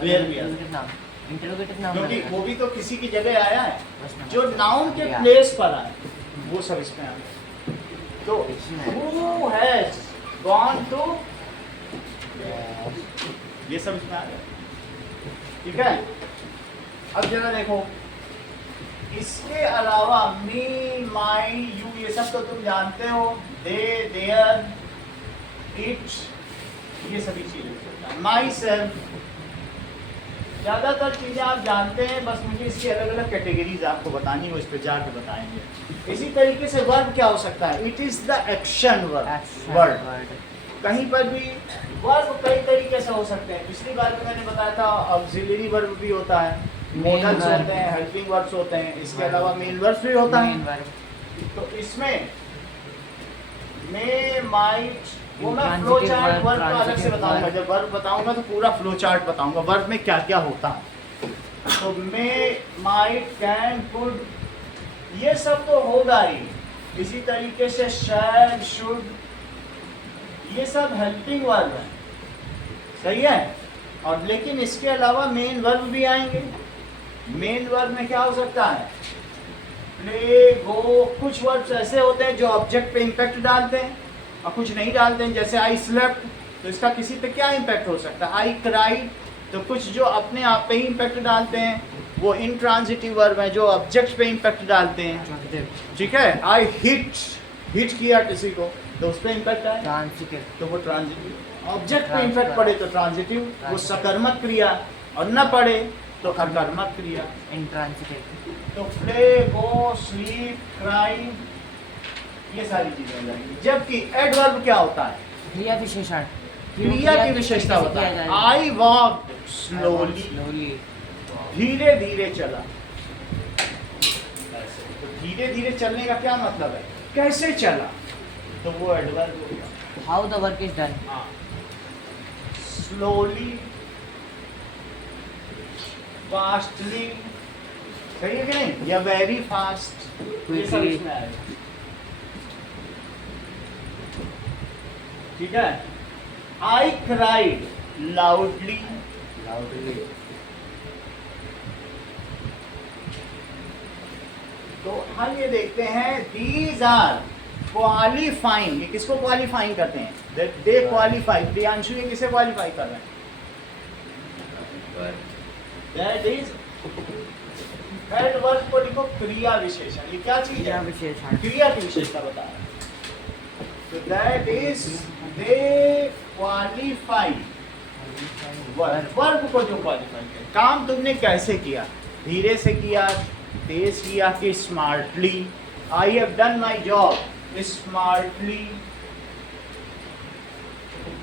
Where भी आ सकता है। Interrogative noun. Interrogative noun. क्योंकि लगेगा. वो भी तो किसी की जगह आया है, बस नाम. जो नाउन के Yeah. प्लेस पर आए, वो सब इसमें आ गया। तो इसमें. हु हैज गॉन टू, ये सब इसमें आ गया। ठीक है, अब जरा देखो, इसके अलावा मी, माई, यू, ये सब तो तुम जानते हो, दे, देयर, इट, ये सभी चीजें, माई सेल्फ, ज़्यादातर चीज़ें आप जानते हैं, बस मुझे इसकी अलग अलग कैटेगरीज आपको बतानी है, वो इस पर जाके बताएंगे। इसी तरीके से वर्ब क्या हो सकता है? It is the action verb, Action word. word. कहीं पर भी वर्ब कई तरीके से हो सकते हैं। पिछली बार में मैंने बताया था ऑक्सिलरी वर्ब भी होता है, मोडल्स verb. होते हैं, हेल्पिंग वर्ब्स होते हैं, इसके अलावा मेन वर्ब्स भी होता Main है। verb. तो इसमें मे, माइट, वो मैं Intransitive flow chart verb, verb का अलग से transitive बताऊंगा। verb. जब वर्ब बताऊंगा तो पूरा फ्लो चार्ट बताऊंगा वर्ब में क्या क्या होता है। तो मे, माइट, कैन, कुड, ये सब तो होगा ही। इसी तरीके से शैल, शुड, ये सब हेल्पिंग वर्ब है, सही है। और लेकिन इसके अलावा मेन वर्ब भी आएंगे। मेन वर्ब में क्या हो सकता है? प्ले, गो, कुछ वर्ब्स ऐसे होते हैं जो ऑब्जेक्ट पे इम्पैक्ट डालते हैं और कुछ नहीं डालते हैं। जैसे आई स्लेप्ट, तो इसका किसी पे क्या इम्पैक्ट हो सकता है? आई क्राइड, तो कुछ जो अपने आप पे ही इम्पैक्ट डालते हैं वो इंट्रांजिटिव वर्ब है, जो ऑब्जेक्ट पे इम्पैक्ट डालते हैं। Transitive. ठीक है, आई हिट, हिट किया किसी को तो उस पर इम्पैक्ट आए Transitive. तो वो ट्रांजिटिव। ऑब्जेक्ट पे इम्पैक्ट पड़े तो ट्रांजिटिव, वो सकर्मक क्रिया, और न पड़े तो अकर्मक क्रिया। Intransitive. तो प्ले, गो, स्लीप, क्राई, ये सारी चीजें हो जाएंगी। जबकि एडवर्ब क्या होता है? क्रिया विशेषण. क्रिया की विशेषता होता है। I walked slowly, Slowly. धीरे धीरे चला। ऐसे। तो धीरे धीरे चलने का क्या मतलब है? कैसे चला? तो वो एडवर्ब हो गया। How the work is done. हाँ, स्लोली, फास्टली, सही है कि नहीं? या वेरी फास्ट, ये सब Quickly. इसमें आएगा। ठीक है, आई क्राइड लाउडली, Loudly. तो हम ये देखते हैं दीज आर क्वालिफाइंग, ये किसको क्वालिफाइंग करते हैं, दे क्वालिफाई, प्रियांशु ये किसे क्वालिफाई कर रहे हैं, दैट इज एडवर्ब को लिखो क्रिया विशेषण, ये क्या चीज क्रिया है, विशेषण। क्रिया की विशेषता बता रहा है। तो that is they qualify, verb को जो क्वालिफाई किया, काम तुमने कैसे किया, धीरे से किया, तेज किया कि smartly, I have done my job smartly,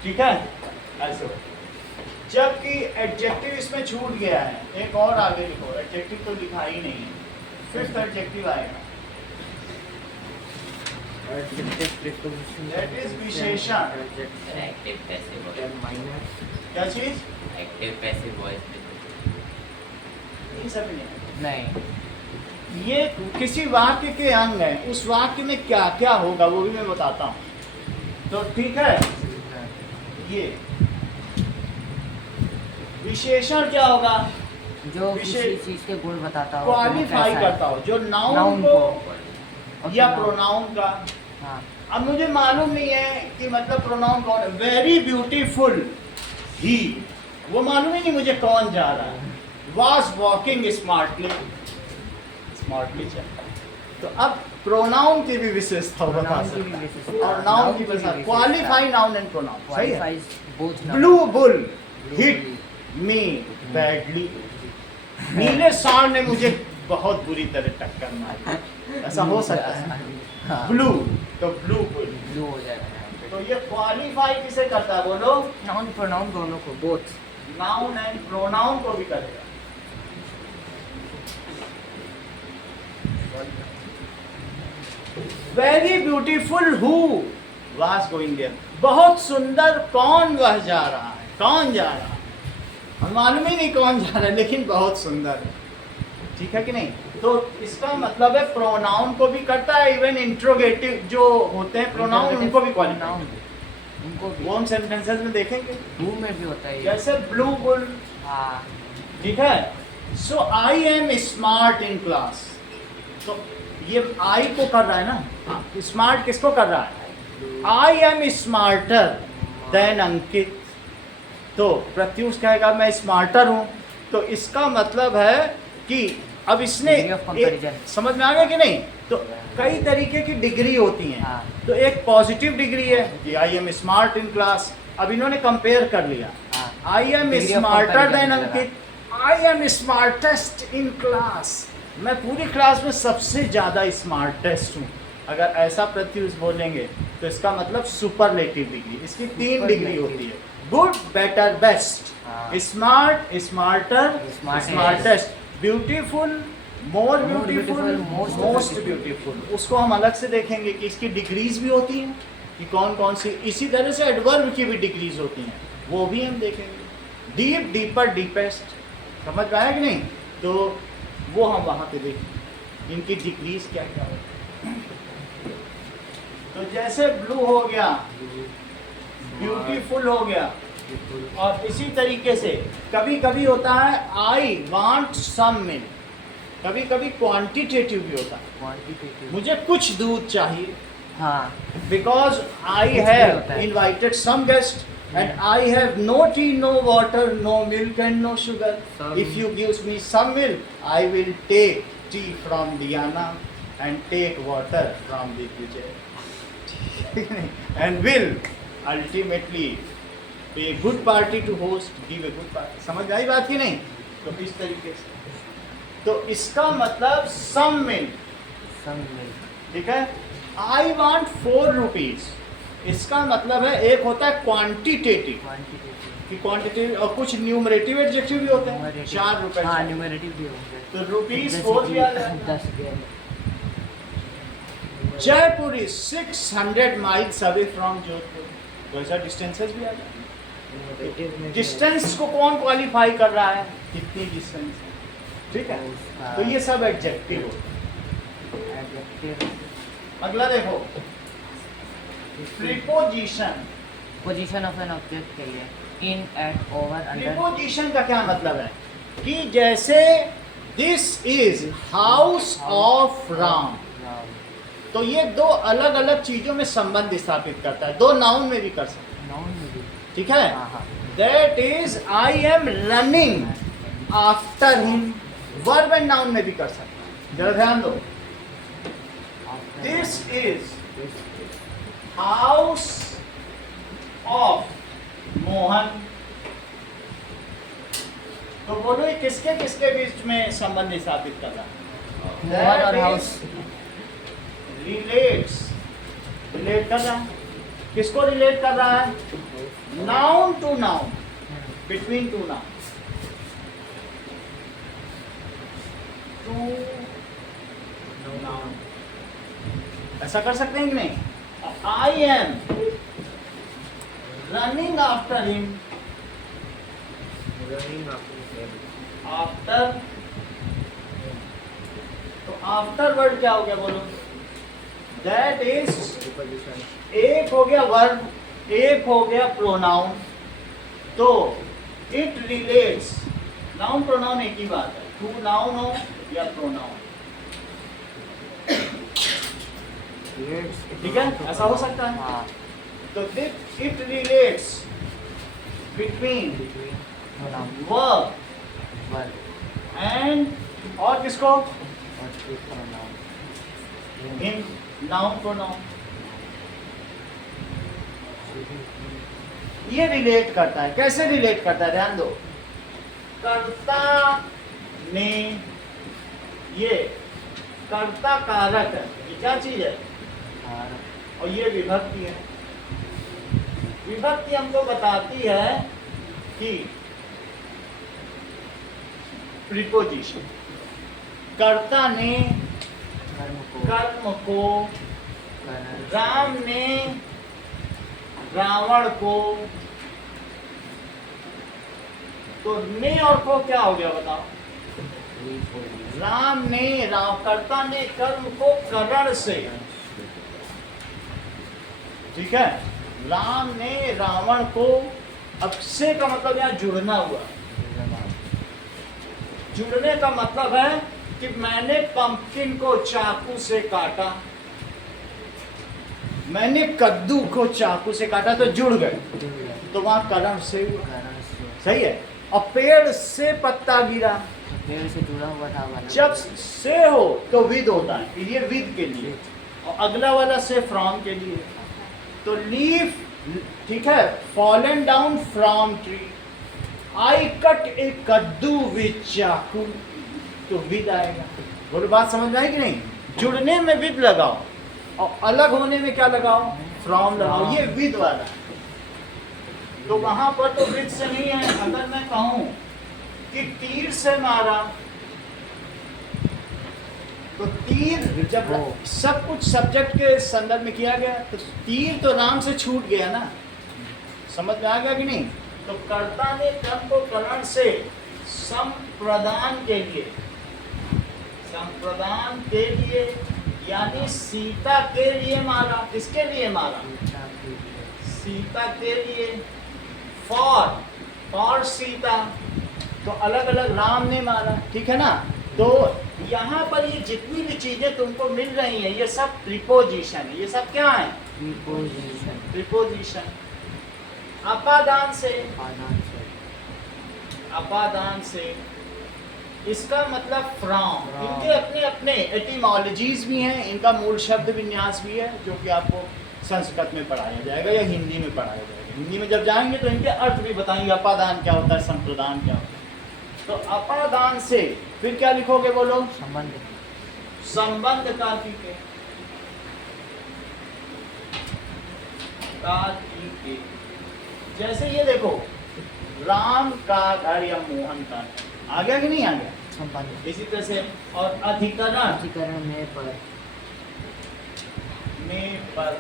ठीक है ऐसे। जबकि एडजेक्टिव इसमें छूट गया है, एक और आगे लिखो, एडजेक्टिव तो लिखा ही नहीं है, फिफ्थ एडजेक्टिव आएगा, दैट इज विशेषण, एक्टिव पैसिव वॉइस, क्या चीज, एक्टिव पैसिव वॉइस, ये सब नहीं, नहीं, ये किसी वाक्य के अंग है, उस वाक्य में क्या क्या होगा वो भी मैं बताता हूँ, तो ठीक है। ये विशेषण क्या होगा, जो विशेष- किसी चीज के गुण बताता हो, वो क्वालिफाई कैसा है। करता हो, जो नाउन नाउन को और या pronoun। प्रोनाउन का, हाँ, अब मुझे मालूम नहीं है कि मतलब प्रोनाउन कौन है, वेरी ब्यूटीफुल ही, वो मालूम ही नहीं मुझे कौन जा रहा है, वॉज वॉकिंग स्मार्टली, स्मार्टली चल, तो अब प्रोनाउन की भी विशेषता बता Pronoun की भी सकता है, विशेषता, और नाउन की noun की भी विशेषता, विशेषता। क्वालिफाई नाउन एंड प्रोनाउन, सही है। qualifies both nouns। Blue bull Blue hit bull। मी बैडली, नीले सांड ने मुझे बहुत बुरी तरह टक्कर मारी, ऐसा हो सकता है, हाँ, ब्लू तो ब्लू बुल, ब्लू हो जाएगा यहाँ पे। तो ये क्वालिफाई किसे करता है बोलो, नाउन प्रोनाउन दोनों को, बोथ। नाउन एंड प्रोनाउन को भी करेगा। Very beautiful who was going there, बहुत सुंदर कौन वह जा रहा है, कौन जा रहा है, हम मालूम ही नहीं कौन जा रहा है लेकिन बहुत सुंदर है, ठीक है कि नहीं। तो इसका मतलब है प्रोनाउन को भी करता है, इवन इंट्रोगेटिव जो होते हैं प्रोनाउन उनको भी क्वालिफाई, उनको भी। वो हम सेंटेंसेस में देखेंगे, ब्लू में भी होता है ये। जैसे ब्लू बुल, हाँ, ठीक है। So I am smart in class, तो ये आई को कर रहा है ना, स्मार्ट किसको कर रहा है, आई एम स्मार्टर देन अंकित, तो प्रत्युष कहेगा मैं स्मार्टर हूँ, तो इसका मतलब है कि अब इसने Degree of comparison। समझ में आ गया कि नहीं, तो कई तरीके की डिग्री होती हैं, हाँ। तो एक पॉजिटिव डिग्री है कि I am smart in class, अब इन्होंने कंपेयर कर लिया, हाँ। I am Degree of smarter comparison than लगा। Ankit, I am smartest in class, मैं पूरी क्लास में सबसे ज़्यादा स्मार्टेस्ट हूँ। अगर ऐसा प्रत्युष बोलेंगे तो इसका मतलब सुपरलेटिव डिग्री, इसकी 3 डिग्री होती है, गुड, बेटर, बेस्ट, हाँ। Smart, smarter, Smartest। Smartest, beautiful, more More beautiful, beautiful, most most beautiful। Beautiful, उसको हम अलग से देखेंगे कि इसकी डिग्रीज भी होती हैं कि कौन कौन सी, इसी तरह से एडवर्ब की भी डिग्रीज होती हैं, वो भी हम देखेंगे, डीप, डीपर, डीपेस्ट, समझ में आया कि नहीं, तो वो हम वहाँ पे देखेंगे इनकी डिग्रीज क्या क्या होती हैं। तो जैसे ब्लू हो गया, ब्यूटीफुल हो गया, और इसी तरीके से कभी कभी होता है आई वांट सम मिल्क, कभी कभी क्वांटिटेटिव भी होता है, क्वांटिटेटिव। मुझे कुछ दूध चाहिए, हाँ, बिकॉज आई कुछ भी हैव होता है। Invited some guest and I have no tea, no water, no milk and no sugar, Some- if you gives me some milk I will take tea from Diana and take water from the Vijay and will ultimately pay good party to host, give a good party, समझ आई बात की नहीं, तो इस तरीके से, तो इसका मतलब सम मिल्क, सम मिल्क। ठीक है। आई वांट 4 रुपीज, इसका मतलब है एक होता है क्वांटिटेटिव क्वांटिटेटिव। कि क्वांटिटेटिव, और कुछ न्यूमरेटिव एडजेक्टिव भी होते हैं, 4 रुपए, हाँ, न्यूमरेटिव भी होंगे। तो रुपीज जैसे 4 कि भी आ जाएगा। 10 भी आ जाएगा। Jaipur is 600 miles away from Jodhpur, तो ऐसा डिस्टेंसेस भी आ जाएगा। न्यूमरेटिव में भी डिस्टेंस को कौन क्वालिफाई कर रहा है, कितनी डिस्टेंस है, ठीक है, हाँ। तो ये सब एडजेक्टिव होते हैं। एडजेक्टिव। अगला देखो, preposition, position of an object के लिए इन, एट, ओवर, अंडर। प्रीपोजिशन का क्या मतलब है कि जैसे this is house of Ram. Ram. तो ये दो अलग अलग चीजों में संबंध स्थापित करता है, दो नाउन में भी कर सकते हैं, नाउन में भी। ठीक है। हाँ हाँ। That is I am running after him, verb and noun में भी कर सकते हैं। जरा ध्यान दो, this is house of Mohan. तो बोलो ये किसके किसके बीच में संबंध स्थापित कर रहा है? मोहन और हाउस। रिलेट्स, रिलेट कर रहा है, किसको रिलेट कर रहा है? Noun to noun, between two noun, to noun. ऐसा कर सकते हैं कि नहीं? I am running after him, running after him. After, तो आफ्टर वर्ड क्या हो गया बोलो? That is, preposition. एक हो गया वर्ब, एक हो गया प्रोनाउन। तो इट रिलेट्स, नाउन प्रोनाउन एक ही बात है, टू नाउन हो या प्रोनाउन, ठीक है, ऐसा हो सकता है। हाँ। तो it relates between noun. Verb verb. And और किसको? और प्रोनाउन। इन नाउन प्रोनाउन। ये रिलेट करता है, कैसे रिलेट करता है? ध्यान दो, कर्ता ने, ये कर्ता कारक है, ये क्या चीज है? और ये विभक्ति है। विभक्ति हमको बताती है कि प्रीपोजिशन, कर्ता ने कर्म को, राम ने रावण को, तो ने और को क्या हो गया बताओ? राम ने, कर्ता ने कर्म को करण से, ठीक है, राम ने रावण को, अब से का मतलब यहाँ जुड़ना हुआ। जुड़ने का मतलब है कि मैंने पंपकिन को चाकू से काटा, मैंने कद्दू को चाकू से काटा, तो जुड़ गए, तो वहां करण से हुआ, सही है। और पेड़ से पत्ता गिरा, पेड़ से जुड़ा हुआ था वाला। जब से हो तो विद होता है, ये विद के लिए, और अगला वाला से फ्रॉम के लिए। तो लीफ, ठीक है, fallen down from tree, I cut a कद्दू विद चाकू, तो विद आएगा। बोलो बात समझ में आई कि नहीं? जुड़ने में विद लगाओ और अलग होने में क्या लगाओ? फ्रॉम लगाओ, ये विद वाला। तो वहां पर तो विद से नहीं है। अगर मैं कहूं कि तीर से मारा, तो तीर जब सब कुछ सब्जेक्ट के संदर्भ में किया गया, तो तीर तो राम से छूट गया ना, समझ में आ गया कि नहीं? तो कर्ता ने कर्म को करण से संप्रदान के लिए, संप्रदान के लिए यानी सीता के लिए मारा। किसके लिए मारा? सीता के लिए। फॉर सीता, तो अलग अलग राम ने मारा, ठीक है ना। तो यहाँ पर ये जितनी भी चीजें तुमको मिल रही हैं, ये सब प्रीपोजिशन है। ये सब क्या है? प्रीपोजिशन। प्रीपोजिशन। अपादान से, अपादान से, इसका मतलब फ्रॉम। इनके अपने अपने एटिमोलॉजीज भी हैं, इनका मूल शब्द विन्यास भी है, जो कि आपको संस्कृत में पढ़ाया जाएगा या हिंदी में पढ़ाया जाएगा। हिंदी में जब जाएंगे तो इनके अर्थ भी बताएंगे, अपादान क्या होता है, संप्रदान क्या होता है। तो अपादान से फिर क्या लिखोगे बोलो? संबंध। संबंध कार्तिके, कार्तिके। जैसे ये देखो, राम का घर या मोहन का, आ गया कि नहीं आ गया? संबंध। इसी तरह से, और अधिकरण अधिकरण में पर,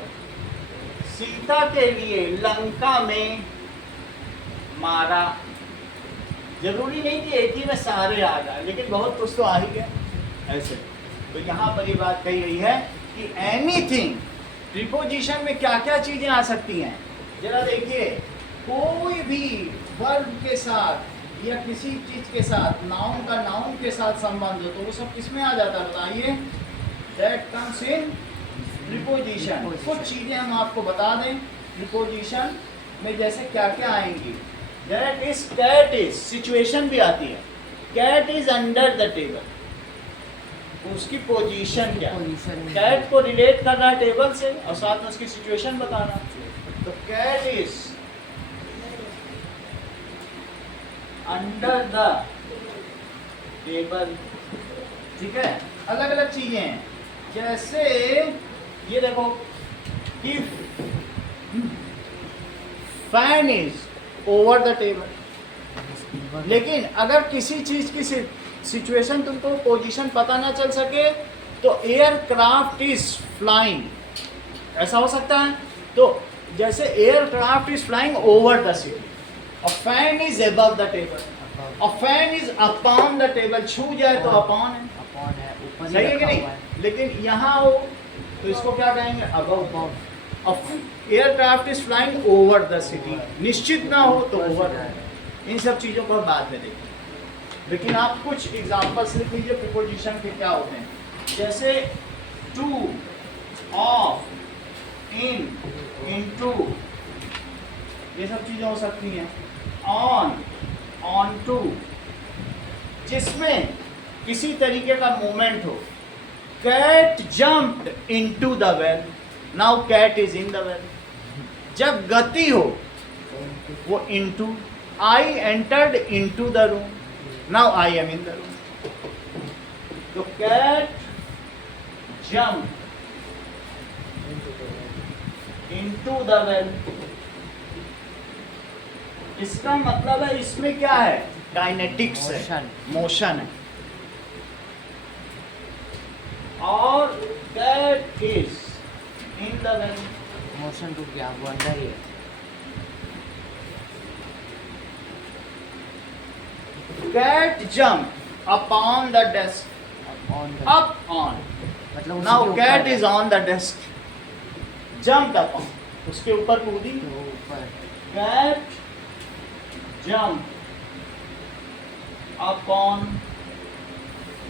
सीता के लिए लंका में मारा। जरूरी नहीं कि एक ही में सारे आ जाए, लेकिन बहुत कुछ तो आ ही गया ऐसे। तो यहाँ पर ये बात कही गई है कि एनीथिंग, प्रीपोजिशन में क्या क्या चीजें आ सकती हैं। जरा देखिए, कोई भी वर्ब के साथ या किसी चीज के साथ नाउन का नाउन के साथ संबंध हो तो वो सब किस में आ जाता है बताइए? That comes in preposition. कुछ चीजें हम आपको बता दें प्रीपोजिशन में जैसे क्या क्या आएंगी। That is cat is, situation भी आती है। Cat is under the table, उसकी पोजीशन क्या है? पोजीशन कैट को रिलेट करना है टेबल से और साथ में उसकी सिचुएशन बताना। तो cat is under the table, ठीक है। अलग अलग चीजें हैं, जैसे ये देखो कि fan is over the table. लेकिन अगर किसी चीज की सिचुएशन तुमको पोजीशन पता ना चल सके तो एयरक्राफ्ट इज फ्लाइंग, ऐसा हो सकता है। तो जैसे aircraft is flying over the city, और fan is above the table, और fan is upon the table, छू जाए तो अपॉन है, अपॉन है, ऊपर सही है कि नहीं? लेकिन यहाँ हो तो इसको क्या कहेंगे? अबव। और aircraft is flying over the city, निश्चित ना हो तो ओवर। इन सब चीज़ों को बाद में देखेंगे, लेकिन आप कुछ एग्जाम्पल्स लिख लीजिए प्रीपोजिशन के क्या होते हैं। जैसे टू, ऑफ, इन, इनटू, ये सब चीज़ें हो सकती हैं। ऑन, ऑन टू, जिसमें किसी तरीके का मूवमेंट हो। Cat jumped into the well, now cat is in the well. जब गति हो वो into. I entered into the room, now I am in the room. तो cat jump into the well, इसका मतलब है इसमें क्या है? काइनेटिक्स है, मोशन है। और cat is in the well, motion to क्या वो अंदर ही है। Cat jump upon the desk, up on, मतलब now cat is on the desk, jump upon, उसके ऊपर कूदी। ऊपर cat jump upon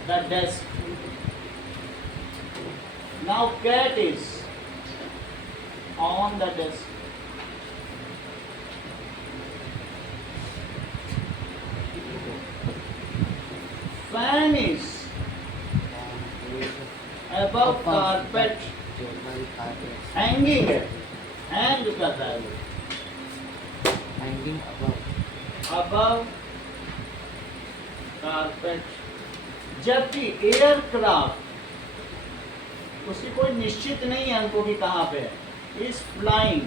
the desk, now cat is on the desk। fan is above carpet, hanging है, hang कर रहा है वो, हैंगिंग अबव, above carpet। जबकि एयरक्राफ्ट उसकी कोई निश्चित नहीं है हमको कि कहाँ पे है, is flying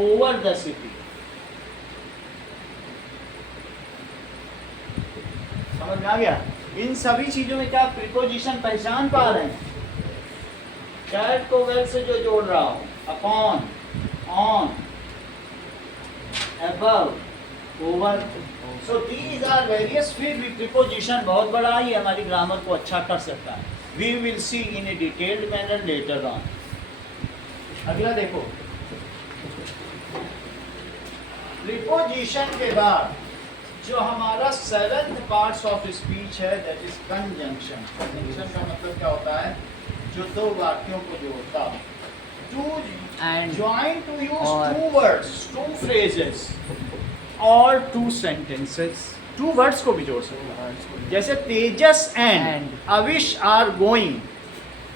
over the city. समझ में आ गया? इन सभी चीजों में क्या प्रीपोजिशन पहचान पा रहे हैं? कैट को वेल से जो जोड़ रहा हूं, upon, on, above, over, so these are various। फिर भी preposition बहुत बड़ा ही हमारी ग्रामर को अच्छा कर सकता है। We will see in a detailed manner later on। अगला देखो, preposition के बाद जो हमारा 7th parts of speech है, that is conjunction। conjunction का मतलब क्या होता है? जो दो वाक्यों को जोड़ता है। To And join, to use or two words, two phrases or two sentences। two words को भी जोड़ सकते हैं, जैसे Tejas and Avish are going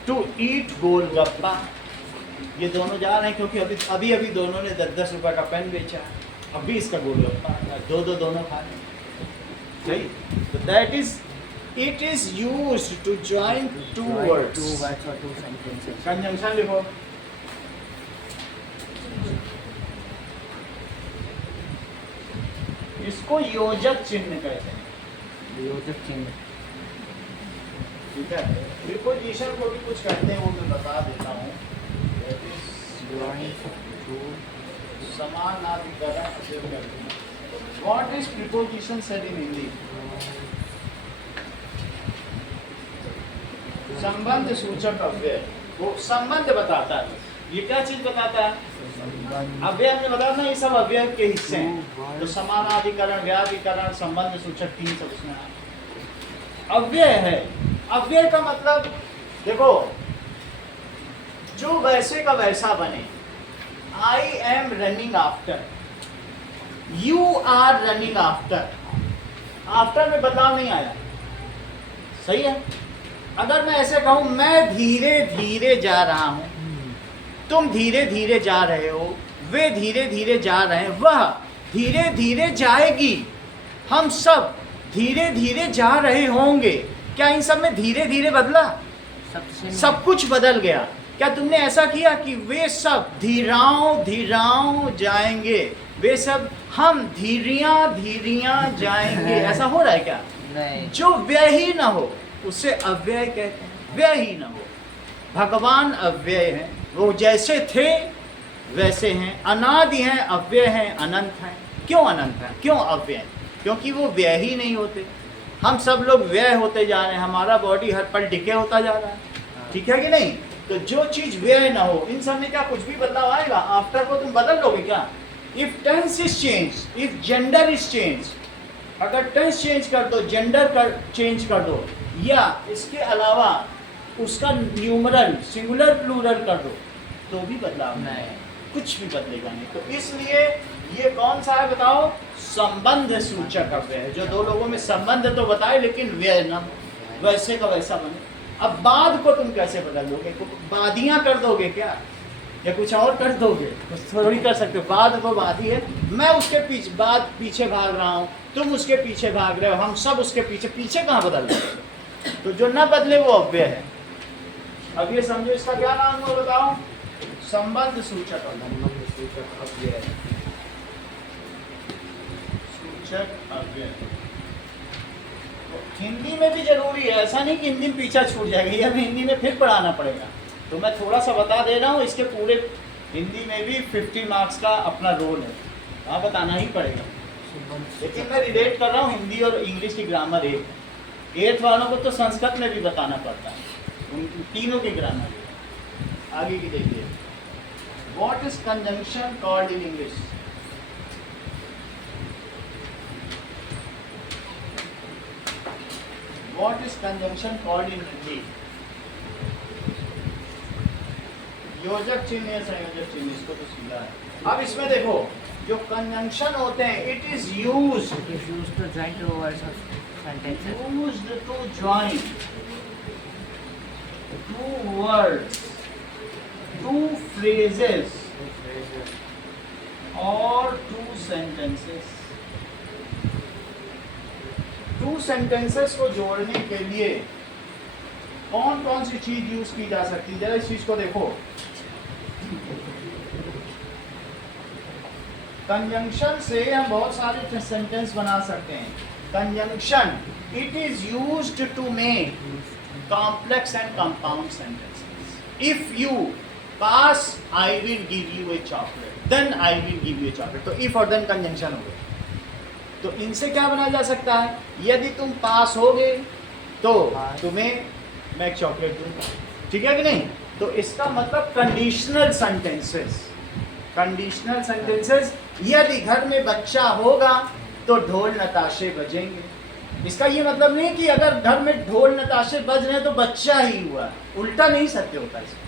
to eat golgappa. ये दोनों जा रहे हैं क्योंकि अभी अभी दोनों ने 10-10 रुपए का पेन बेचा है, अभी इसका गोलगप्पा दोनों खा रहे हैं, सही। तो that is, it is used to join two words. Two words और टू सेंटेंसेस। कंजंक्शन लिखो। इसको योजक चिन्ह कहते हैं, योजक चिन्ह। ठीक है। प्रीपोजिशन को भी कुछ कहते हैं, वो मैं बता देता हूँ। समानाधिकरण। What is preposition said in Hindi? संबंध सूचक अव्यय, वो संबंध बताता है। ये क्या चीज बताता है? अव्यय हमने बताया ना, ये सब अव्यय के हिस्से हैं। तो समानाधिकरण, व्याधिकरण, संबंध सूचक, 3 सब उसमें आए। अव्यय है, अव्यय का मतलब देखो, जो वैसे का वैसा बने। I am running after, you are running after, after में बदलाव नहीं आया, सही है। अगर मैं ऐसे कहूं मैं धीरे धीरे जा रहा हूं, तुम धीरे धीरे जा रहे हो, वे धीरे धीरे जा रहे हैं, वह धीरे धीरे जाएगी, हम सब धीरे धीरे जा रहे होंगे। क्या इन सब में धीरे धीरे बदला? सब कुछ बदल गया। क्या तुमने ऐसा किया कि वे सब धीराओं धीराओं जाएंगे, वे सब हम धीरियां धीरियां जाएंगे, ऐसा हो रहा है क्या? नहीं। जो व्यय ही ना हो उसे अव्यय कहते हैं, व्यय ही ना हो। भगवान अव्यय हैं, वो जैसे थे वैसे हैं, अनादि हैं, अव्यय हैं, अनंत हैं। क्यों अनंत हैं, क्यों अव्यय? क्योंकि वो व्यय ही नहीं होते। हम सब लोग व्यय होते जा रहे हैं, हमारा बॉडी हर पल डिके होता जा रहा है, ठीक है कि नहीं? तो जो चीज व्यय ना हो, इन सब में क्या कुछ भी बदलाव आएगा? आफ्टर को तुम बदल लोगे क्या? If tense is change, if gender is change, अगर टेंस चेंज कर दो, जेंडर चेंज कर दो, या इसके अलावा उसका न्यूमरल सिंगुलर प्लूरल कर दो, तो भी बदलाव नहीं, कुछ भी बदलेगा नहीं। तो इसलिए ये कौन सा है बताओ? संबंध सूचक अव्यय है। जो दो लोगों में संबंध तो बताए लेकिन व्यय न हो, वैसे का वैसा बने। अब बाद को तुम कैसे बदल दोगे? बादियां कर दोगे क्या, या कुछ और कर दोगे? कुछ थोड़ी कर सकते हो। बाद तो बाद ही है, मैं उसके पीछे बाद पीछे भाग रहा हूँ, तुम उसके पीछे भाग रहे हो, हम सब उसके पीछे, पीछे कहाँ बदल रहे? तो जो न बदले वो अव्यय है। अब ये समझो इसका क्या नाम हुआ बताओ? संबंध सूचक अव्यय। सूचक अव्यय हिंदी में भी जरूरी है, ऐसा नहीं कि हिंदी में पीछा छूट जाएगा, ये हमें हिंदी में फिर पढ़ाना पड़ेगा। तो मैं थोड़ा सा बता दे रहा हूँ, इसके पूरे हिंदी में भी 50 मार्क्स का अपना रोल है, वहाँ बताना ही पड़ेगा। लेकिन मैं रिलेट कर रहा हूँ हिंदी और इंग्लिश की ग्रामर एक, 8th वालों को तो संस्कृत में भी बताना पड़ता है, उन तीनों की ग्रामर। आगे की देखिए, what is conjunction called in English? What is conjunction called in Hindi? योजक चिन्ह या संयोजक चिन्ह, इसको तो सीधा है। अब इसमें देखो, जो कंजंक्शन होते हैं, it is used to join two words of sentences, used to join two words, two phrases or two sentences. Two sentences को जोड़ने के लिए कौन कौन सी चीज यूज की जा सकती है? जरा इस चीज को देखो। कंजंक्शन से हम बहुत सारे सेंटेंस बना सकते हैं। Conjunction, it is used to make complex and compound sentences. If you pass, I will give you a chocolate. Then I will give you a chocolate. तो if और then कंजंक्शन हो गए। तो इनसे क्या बनाया जा सकता है? यदि तुम पास होगे तो तुम्हें मैं एक चॉकलेट दूंगा, ठीक है कि नहीं? तो इसका मतलब कंडीशनल सेंटेंसेस। कंडीशनल सेंटेंसेस, यदि घर में बच्चा होगा तो ढोल नताशे बजेंगे। इसका ये मतलब नहीं कि अगर घर में ढोल नताशे बज रहे हैं तो बच्चा ही हुआ, उल्टा नहीं सत्य होता इसका।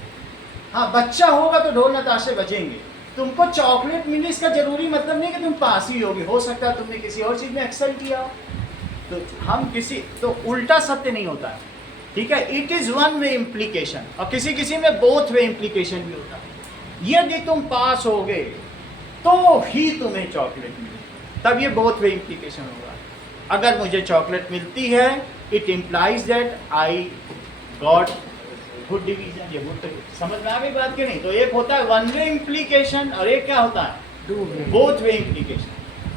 हाँ, बच्चा होगा तो ढोल नताशे बजेंगे। तुमको चॉकलेट मिली, इसका जरूरी मतलब नहीं कि तुम पास ही होगे, हो सकता है तुमने किसी और चीज में एक्सेल किया हो। तो हम किसी, तो उल्टा सत्य नहीं होता है, ठीक है? It is one way implication, और किसी किसी में बोथ वे इम्प्लीकेशन भी होता है। यदि तुम पास होगे तो ही तुम्हें चॉकलेट मिले, तब ये बोथ वे इम्प्लीकेशन होगा। अगर मुझे चॉकलेट मिलती है, it implies that I got good division. ये गुड, समझ में आ गई बात की नहीं? तो एक होता है वन वे इम्प्लीकेशन और एक क्या होता है? Both way implication.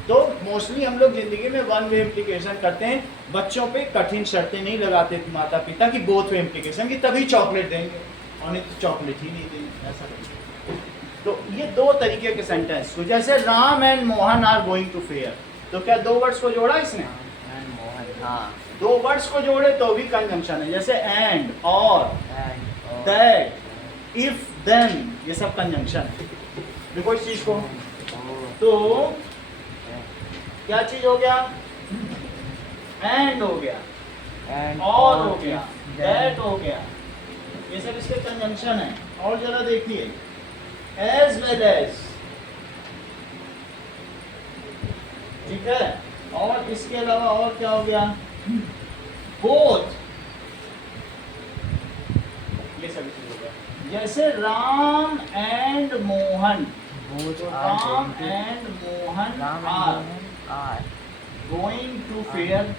तो मोस्टली हम लोग जिंदगी में वन वे इम्प्लीकेशन करते हैं। बच्चों पे कठिन शर्तें नहीं लगाते माता पिता की बोथ वे इम्प्लीकेशन की, तभी चॉकलेट देंगे, और नहीं तो चॉकलेट ही नहीं देंगे, ऐसा नहीं। तो ये दो तरीके के सेंटेंस, तो जैसे Ram and Mohan are going to fair, तो क्या दो वर्ड्स को जोड़ा इसने? हाँ, दो वर्ड्स को जोड़े तो भी कंजंक्शन है, जैसे एंड, और, दैट, इफ, देन, ये सब कंजंक्शन है। देखो इस चीज को, तो क्या चीज हो गया? एंड हो गया, And और हो all गया, is दैट then हो गया। ये सब इसके कंजंक्शन है। और जरा देखिए, एज वेल एज, ठीक है। और इसके अलावा और क्या हो गया? बोथ, ये सब चीज हो गया। जैसे राम एंड मोहन, both तो are Ram going to and Mohan Ram and are Mohan are going to fair,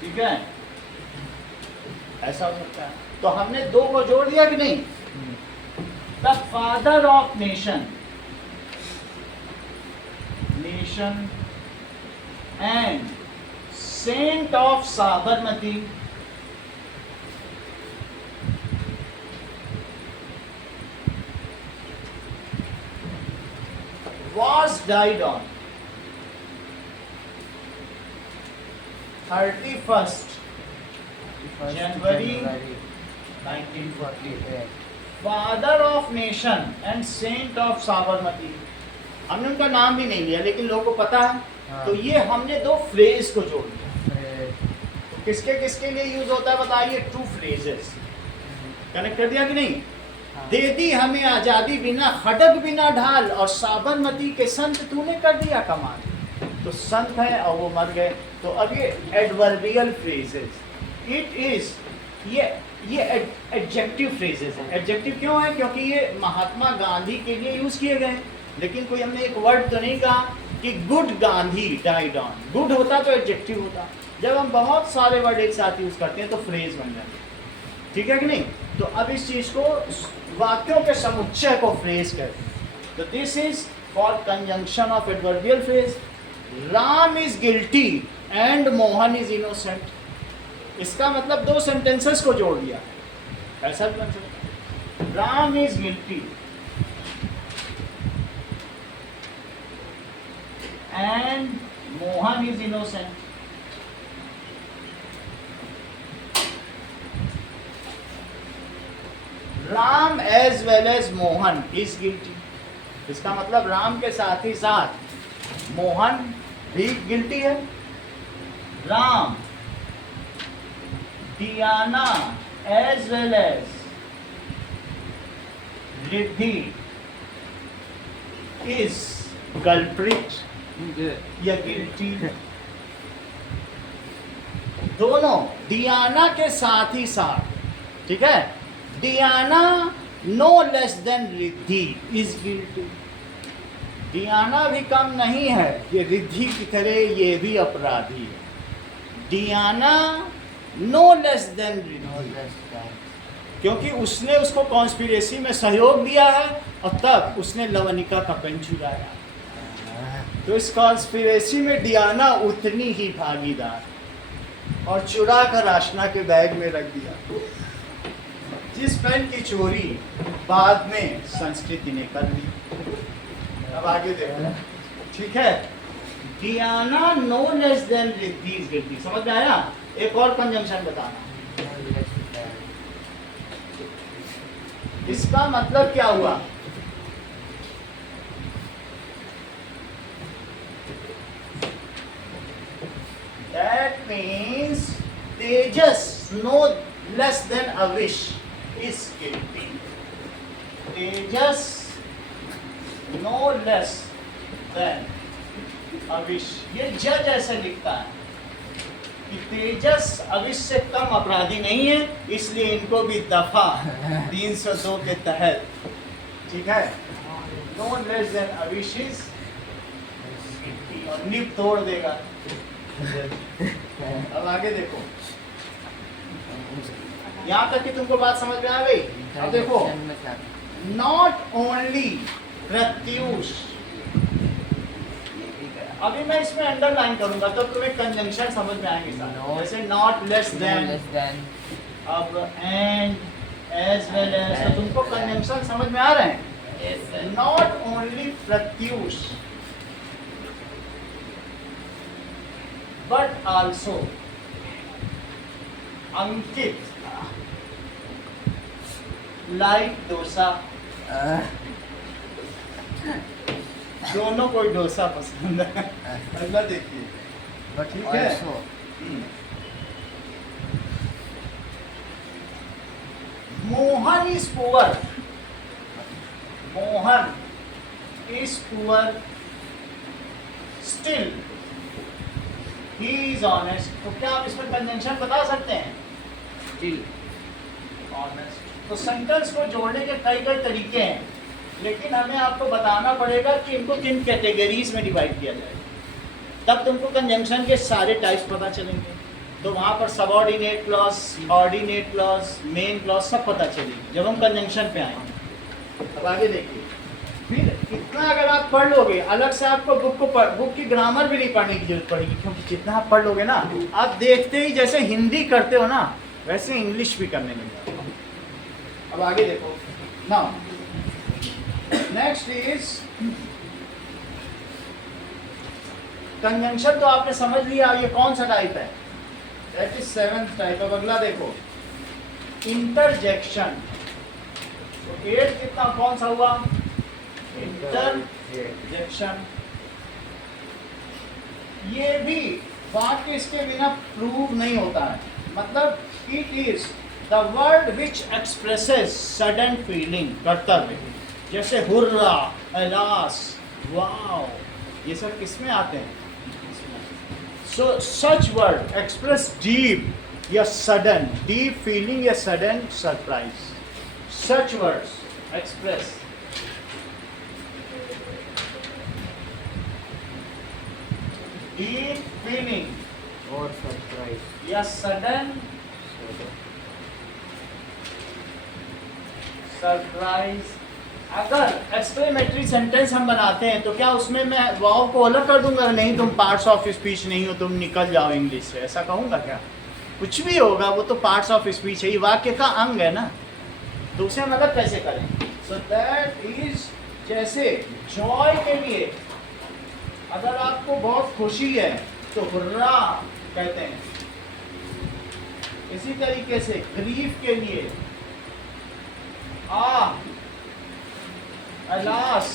ठीक है। ऐसा हो सकता है। तो हमने दो को जोड़ दिया कि नहीं? The father of nation, nation and saint of Sabarmati, was died on 31st January 1948. Father of nation and saint of Sabarmati. हमने उनका नाम भी नहीं लिया, लेकिन लोगों को पता है। हाँ। तो ये हमने दो फ्रेज को जोड़ दिया। तो किसके किसके लिए यूज होता है बताइए? To phrases. कनेक्ट कर दिया कि नहीं? हाँ। दे दी हमें आजादी बिना खड़ग बिना ढाल, और साबरमती के संत तूने कर दिया कमाल। तो संत है और वो मर गए। तो अब ये एडवर्बियल फ्रेजेस, इट इज ये एडजेक्टिव फ्रेजेस हैं। एडजेक्टिव क्यों है? क्योंकि ये महात्मा गांधी के लिए यूज किए गए। लेकिन कोई हमने एक वर्ड तो नहीं कहा कि good Gandhi died on. Good होता तो एडजेक्टिव होता। जब हम बहुत सारे वर्ड एक साथ यूज करते हैं तो फ्रेज बन जाते हैं, ठीक है कि नहीं? तो अब इस चीज को, वाक्यों के समुच्चय को फ्रेज करते हैं। तो this is for conjunction of adverbial phrase. Ram is guilty and Mohan is innocent. इसका मतलब दो सेंटेंसेस को जोड़ दिया, ऐसा भी बन सकता है। Ram is guilty and Mohan is innocent. Ram as well as Mohan is guilty. इसका मतलब राम के साथ ही साथ मोहन भी गिल्टी है। Ram, Diana as well as Riddhi is culprit या गिल्टी। दोनों डियाना के साथ ही साथ, ठीक है। Diana no less than Riddhi is guilty. Diana भी कम नहीं है, ये रिद्धि की तरह ये भी अपराधी है। Diana no less than Riddhi, क्योंकि उसने उसको कॉन्स्पिरेसी में सहयोग दिया है और तब उसने लवनिका का पेन चुराया। तो इस कॉन्स्पिरेसी में डियाना उतनी ही भागीदार, और चुरा कर आशना के बैग में रख दिया। जिस पेन की चोरी बाद में संस्कृति ने कर ली। अब आगे देखो, ठीक है। Diana no less than Riddhi is guilty. समझ में आया? एक और कंजंक्शन बताना। इसका मतलब क्या हुआ? That means Tejas no less than Avish is guilty. Tejas no less than Avish. ये जज ऐसे लिखता है कि तेजस अविश से कम अपराधी नहीं है, इसलिए इनको भी दफा 302 के तहत, ठीक है, नो लेस देन अविश इज, और निप तोड़ देगा। अब आगे देखो, यहाँ तक कि तुमको बात समझ में आ गई? अब देखो, नॉट ओनली प्रत्यूष, अभी मैं इसमें अंडरलाइन करूंगा तो तुम्हें कंजंक्शन समझ में आएंगे सारे। जैसे नॉट लेस देन, अब एंड, एज वेल एज, तो तुमको कंजंक्शन समझ में आ रहे हैं? Yes, sir. Not only Pratyush but also Ankit like dosa दोनों को डोसा पसंद है। अगला देखिए। But ठीक है। also, Mohan is poor. Mohan is poor still he is honest. तो क्या आप इसमें कंजंक्शन बता सकते हैं? still, honest. तो सेंटेंस को जोड़ने के कई कई तरीके हैं, लेकिन हमें आपको बताना पड़ेगा कि इनको किन कैटेगरीज में डिवाइड किया जाए, तब तुमको कंजंक्शन के सारे टाइप्स पता चलेंगे। तो वहाँ पर subordinate clause, ordinate clause, main clause सब पता चलेगी जब हम कंजंक्शन पे आएंगे। अब आगे देखिए। फिर इतना अगर आप पढ़ लोगे, अलग से आपको बुक की ग्रामर भी नहीं पढ़ने की जरूरत पड़ेगी, क्योंकि जितना आप पढ़ लोगे ना, आप देखते ही जैसे हिंदी करते हो ना, वैसे इंग्लिश भी करने लग जाओगे। अब आगे देखो। Now next is conjunction. तो आपने समझ लिया ये कौन सा टाइप है, दैट इज 7th टाइप। अब अगला देखो, इंटरजेक्शन। तो 8 कितना कौन सा हुआ? इंटरजेक्शन। ये भी वाक्य इसके बिना प्रूव नहीं होता है। मतलब it is the word which expresses sudden feeling, कर्तव्य, जैसे हुर्रा, अलास, वाओ, ये सब किसमें आते हैं? So such word express deep या sudden, deep feeling या sudden surprise. Such words express deep feeling or surprise. या sudden सरप्राइज। अगर एक्सक्लेमेटरी सेंटेंस हम बनाते हैं तो क्या उसमें मैं वाव को अलग कर दूंगा? नहीं, तुम पार्ट्स ऑफ स्पीच नहीं हो, तुम निकल जाओ इंग्लिश से, ऐसा कहूंगा क्या? कुछ भी होगा, वो तो पार्ट्स ऑफ स्पीच है, ये वाक्य का अंग है ना, तो उसे हम अलग कैसे करें? सो दैट इज, जैसे जॉय के लिए अगर आपको बहुत खुशी है तो हुर्रा कहते हैं। इसी तरीके से ग्रीफ के लिए अलास,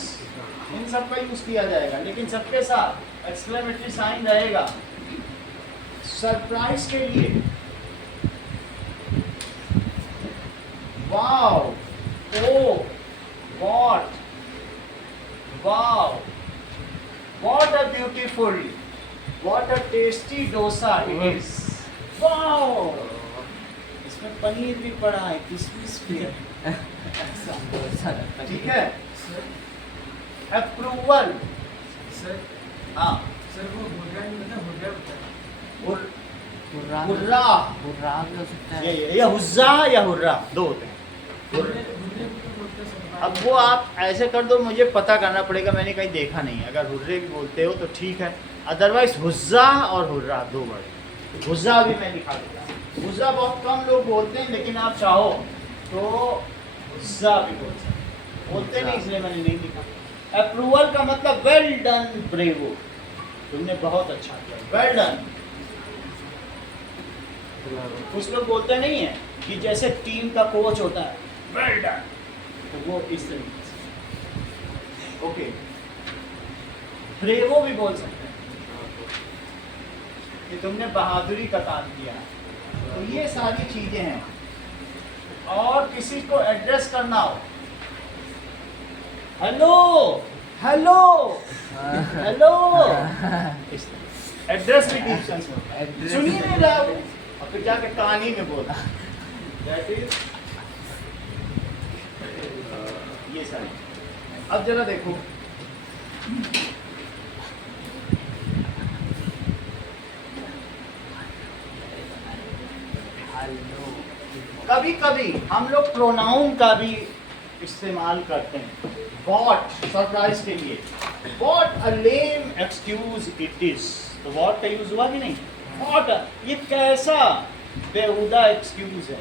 इन सब का यूज किया जाएगा, लेकिन सबके साथ एक्सक्लेमेटरी साइन रहेगा। सरप्राइज के लिए wow, oh, what, wow, what a beautiful, what a tasty dosa it is, wow. इसमें पनीर भी पड़ा है, किशमिश भी है। ठीक है। अप्रूवल। सर हाँ, सर वो हुर्रा नहीं होता, हुर्रा होता है। हुर्रा, हुर्रा, हुर्रा भी हो सकता है। ये हुज्जा या हुर्रा, दो होते हैं। हुर्रे हुर्रे को तो बोलते हैं सर। अब वो आप ऐसे कर दो, मुझे पता करना पड़ेगा, मैंने कहीं देखा नहीं। अगर हुर्रे भी बोलते हो तो ठीक है, अदरवाइज हुज्जा और हुर्रा दो वर्ड। हुज्जा भी मैं लिखा देता। हुज्जा बहुत कम लोग बोलते हैं, लेकिन आप चाहो तो हुज्जा भी बोल सकते, बोलते नहीं इसलिए मैंने नहीं लिखा। अप्रूवल का मतलब वेल डन ब्रेवो, तुमने बहुत अच्छा किया, वेल डन। कुछ लोग बोलते नहीं है कि जैसे टीम का कोच होता है वेल डन, तो वो इस तरीके से। ओके, ब्रेवो भी बोल सकते हैं कि तुमने बहादुरी का काम किया। तो ये सारी चीजें हैं। और किसी को एड्रेस करना हो, hello hello hello, address reduction सुनिए नहीं रहा वो, और फिर जाके कहानी में बोला। दैट इज ये सारी। अब जरा देखो, कभी कभी हम लोग प्रोनाउन का भी इस्तेमाल करते हैं। वॉट, सरप्राइज के लिए, what a lame excuse it is, तो वॉट का यूज हुआ कि नहीं? वॉट, ये कैसा बेहुदा एक्सक्यूज है,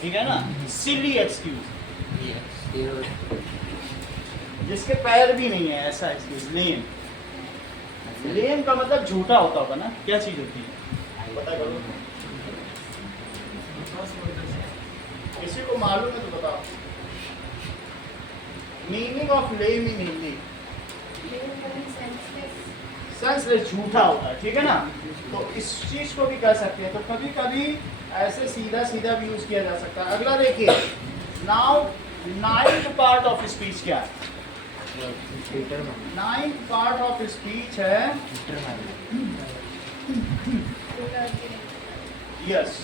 ठीक है ना, सिली एक्सक्यूज, जिसके पैर भी नहीं है, ऐसा एक्सक्यूज। लेम, लेम का मतलब झूठा होता होगा ना, क्या चीज होती है पता करो, किसी को मालूम है तो बताओ। Meaning of lame in Hindi, senseless झूठा होता है, ठीक है ना। तो इस चीज को भी कर सकते हैं। तो कभी कभी ऐसे सीधा सीधा भी यूज किया जा सकता है। अगला देखिए, now ninth part of speech क्या है? नाइन्थ पार्ट ऑफ स्पीच है यस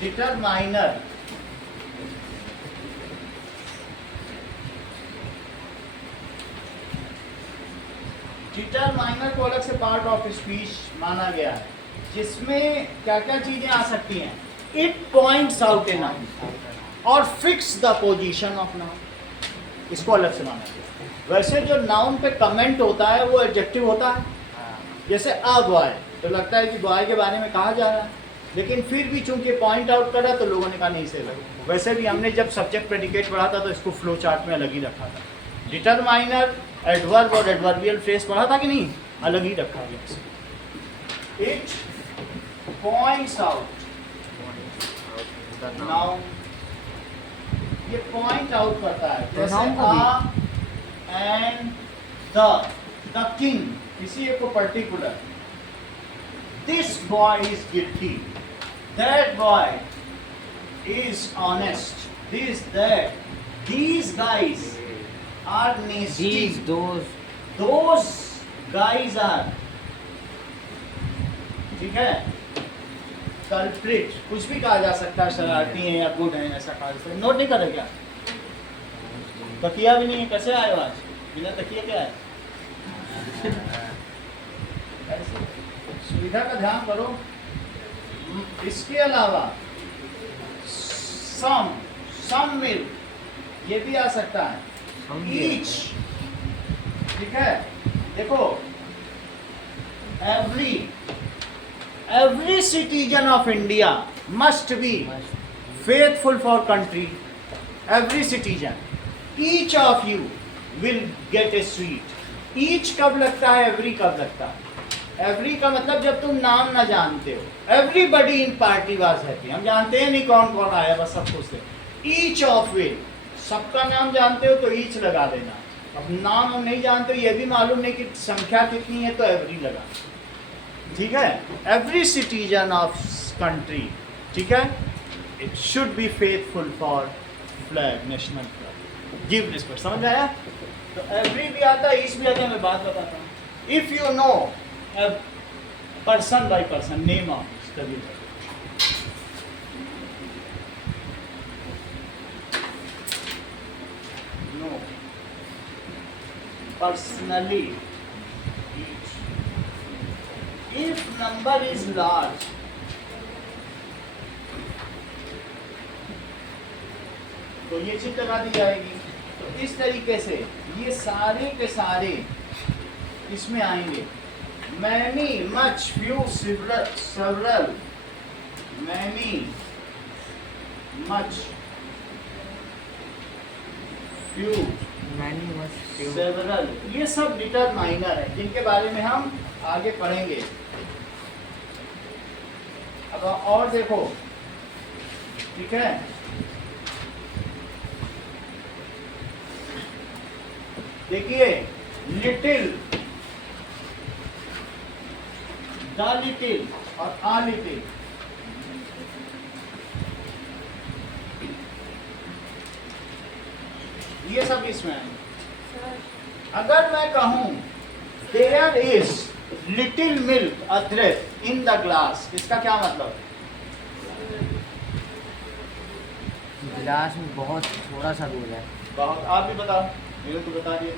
डिटरमाइनर। डिटरमाइनर को अलग से पार्ट ऑफ स्पीच माना गया है, जिसमें क्या क्या चीजें आ सकती हैं। It points out a noun और fix the position of noun, इसको अलग से माना गया। वैसे जो नाउन पे कमेंट होता है वो एडजेक्टिव होता है, जैसे अ बॉय, तो लगता है कि बॉय के बारे में कहा जा रहा है, लेकिन फिर भी चूंकि पॉइंट आउट करा तो लोगों ने कहा नहीं सही लगा। वैसे भी हमने जब सब्जेक्ट प्रेडिकेट पढ़ा था तो इसको फ्लो चार्ट में अलग ही रखा था। डिटरमाइनर, एडवर्ब और एडवर्बियल फ्रेज पढ़ा था कि नहीं, अलग ही रखा गया। इट पॉइंट्स आउट नाउन, ये पॉइंट आउट करता है, जैसे आ एंड द किंग, किसी एक को particular. This boy is guilty, that boy is honest, this that, these guys are nasty, These, those guys are, ठीक है। कल्प्रिट कुछ भी कहा जा सकता है, शरारती हैं या गुड हैं, ऐसा कहा जा सकता है। नोट नहीं करे क्या? तकिया भी नहीं है, कैसे आए हो आज बिना तकिया? क्या है ऐसे सुविधा का ध्यान करो। इसके अलावा सम मिल्क, ये भी आ सकता है। ईच, ठीक है। देखो, every citizen of India must be faithful for country. Every citizen, each of you will get a sweet. Each कब लगता है, every कब लगता है? every का मतलब जब तुम नाम ना जानते हो। everybody in party was happy, हम जानते हैं नहीं कौन कौन आया, बस सब खुश थे। each of will, सबका नाम जानते हो तो each लगा देना। अब नाम हम नहीं जानते, ये भी मालूम नहीं कि संख्या कितनी है, तो every लगा, ठीक है। एवरी सिटीजन ऑफ कंट्री, ठीक है, it should be faithful for flag, national flag, give respect. समझ आया? तो एवरी भी आता है, ईच भी आता है। मैं बात बताता हूँ। If you know person by person, name of study, no personally, if number is large, तो ये चीज लगा दी जाएगी। तो इस तरीके से ये सारे के सारे इसमें आएंगे। many, much, few, several, many, much, few, several, ये सब डिटरमाइनर है, जिनके बारे में हम आगे पढ़ेंगे। अब और देखो, ठीक है, देखिए लिटिल, द लिटिल और आ लिटिल, ये सब इसमें है। अगर मैं कहूं देयर इज लिटिल मिल्क अदरक इन द ग्लास, इसका क्या मतलब? गिलास में बहुत थोड़ा सा दूध है। बहुत, आप भी बताओ, मेरे तो बता दिए।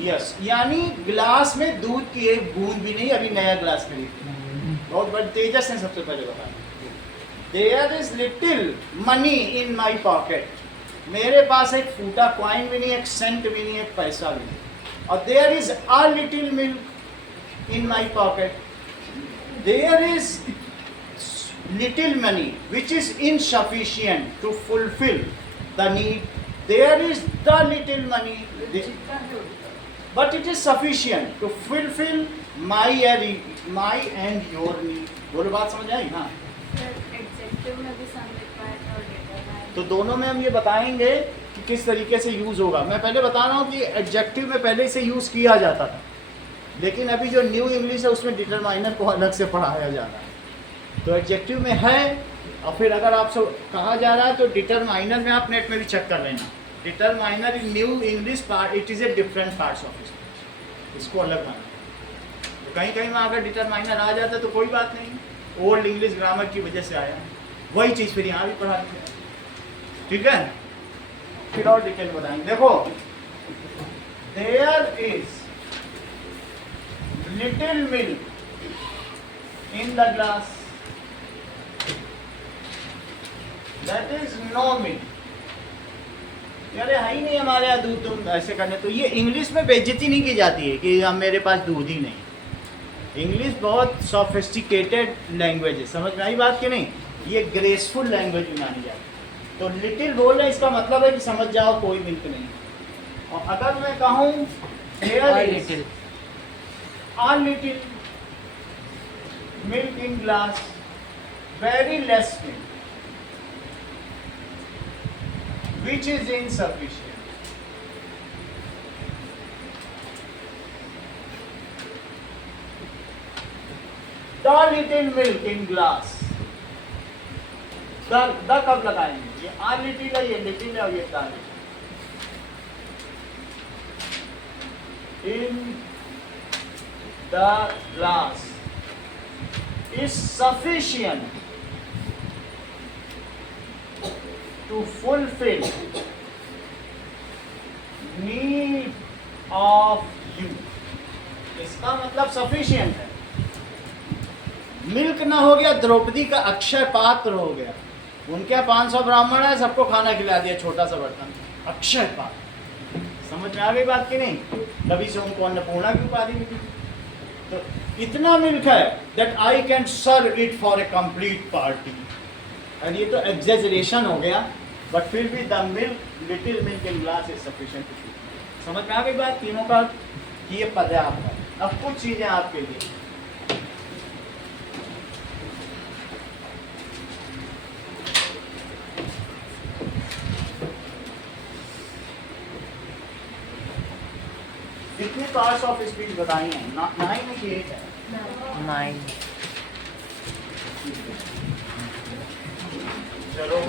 यस, यानी गिलास में दूध की एक बूंद भी नहीं। अभी नया गिलास खरीद, बहुत बड़े तेजस ने सबसे पहले बताया। There is little money in my pocket, मेरे पास एक फूटा कॉइन भी नहीं, एक सेंट भी नहीं, एक पैसा भी नहीं। और there is a little milk in my pocket, there is little money which is insufficient to fulfill the need, there is the little money but it is sufficient to fulfill my and your need। बोलो, बात समझ आई? हाँ, adjective में भी सम लिखा है और determine, तो दोनों में हम ये बताएंगे कि किस तरीके से यूज़ होगा। मैं पहले बता रहा हूँ कि एडजेक्टिव में पहले से यूज़ किया जाता था, लेकिन अभी जो न्यू इंग्लिश है उसमें डिटरमाइनर को अलग से पढ़ाया जा रहा है। तो एडजेक्टिव में है, और फिर अगर आपसे कहा जा रहा है तो डिटरमाइनर में आप नेट में भी चेक कर लेना। Determiner in new English part it is a different parts of speech, इसको अलग माना। तो कहीं कहीं में अगर डिटरमाइनर आ जाता है तो कोई बात नहीं, ओल्ड इंग्लिश ग्रामर की वजह से आया, वही चीज़ फिर यहाँ भी पढ़ाते हैं। ठीक है, फिर और डिटेल बताएंगे। देखो, there is little milk in the glass, that is no milk. अरे है ही नहीं हमारे यहाँ दूध, तुम ऐसे करने। तो ये इंग्लिश में बेइज्जती नहीं की जाती है कि हम मेरे पास दूध ही नहीं। इंग्लिश बहुत सोफिस्टिकेटेड लैंग्वेज है, समझ में आई बात कि नहीं? ये ग्रेसफुल लैंग्वेज में मानी जाती है। तो लिटिल बोल रहे इसका मतलब है कि समझ जाओ कोई मिल्क नहीं। और अगर मैं कहूँ little a little milk in glass, very less milk, which is insufficient. The little milk in glass. The कब लगाएंगे? ये a little है, ये little है और ये the little. In the glass is sufficient to fulfill need of you. इसका मतलब sufficient है। मिल्क ना हो गया, द्रौपदी का अक्षय पात्र हो गया। उनके यहाँ 500 ब्राह्मण है, सबको खाना खिला दिया छोटा सा बर्तन, अक्षय पात्र। समझ में आ गई बात की नहीं? तभी से उनको अन्नपूर्णा की उपाधि मिली। तो इतना मिल्क है that I can serve it for a complete party. और ये तो एग्जेजरेशन हो गया, बट फिर भी the milk little milk in glass is sufficient. समझ में आ गई बात तीनों का कि ये पर्याप्त है। अब कुछ चीजें आपके लिए, कितनी पार्ट्स ऑफ स्पीच बताई हैं? 9 में कि 8 है? 9 चलो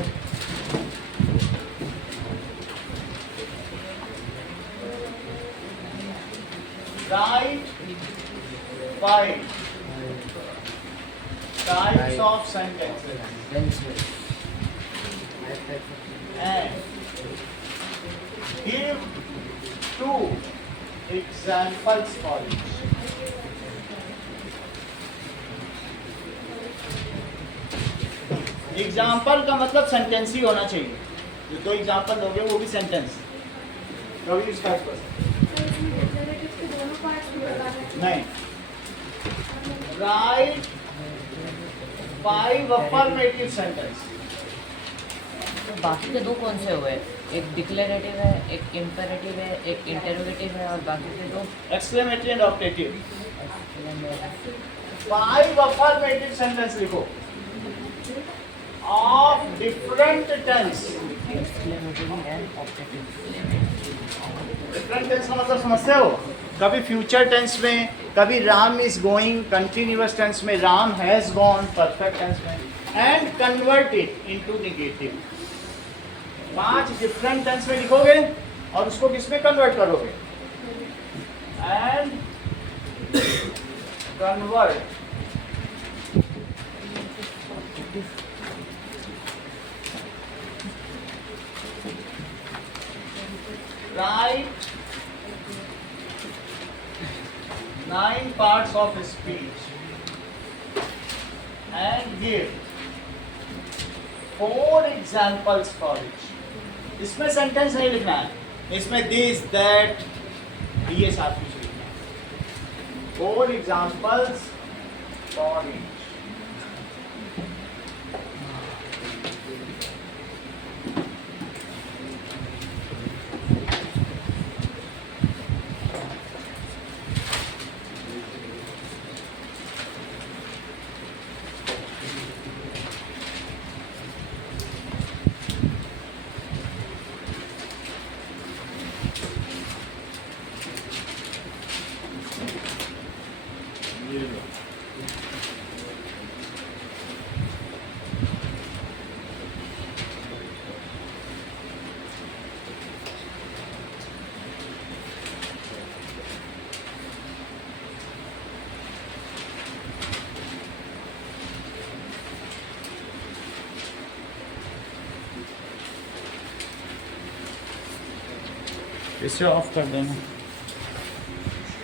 right 5 types of sentences and give 2 examples for it. Example का मतलब सेंटेंस ही होना चाहिए। जो 2 एग्जाम्पल दोगे वो भी सेंटेंस, कभी इसका नहीं। Right 5 affirmative sentence. तो बाकी के 2 कौन से हुए? एक डिक्लेरेटिव है, एक इम्पेरेटिव है, एक इंटरोगेटिव है, और बाकी के 2 exclamatory and optative. 5 affirmative sentence लिखो of different tense. Exclamatory and optative. Different tense का मतलब समझते हो? कभी फ्यूचर टेंस में, कभी Ram is going, continuous tense में Ram has gone, perfect tense में, and convert it into negative. 5 different tense में लिखोगे और उसको किस में कन्वर्ट करोगे? And convert write 9 parts of speech and give 4 examples for it. इसमें सेंटेंस नहीं लिखना है, इसमें दिस दैट ये साथ कुछ लिखना है। 4 examples for it. इसे ऑफ कर देना।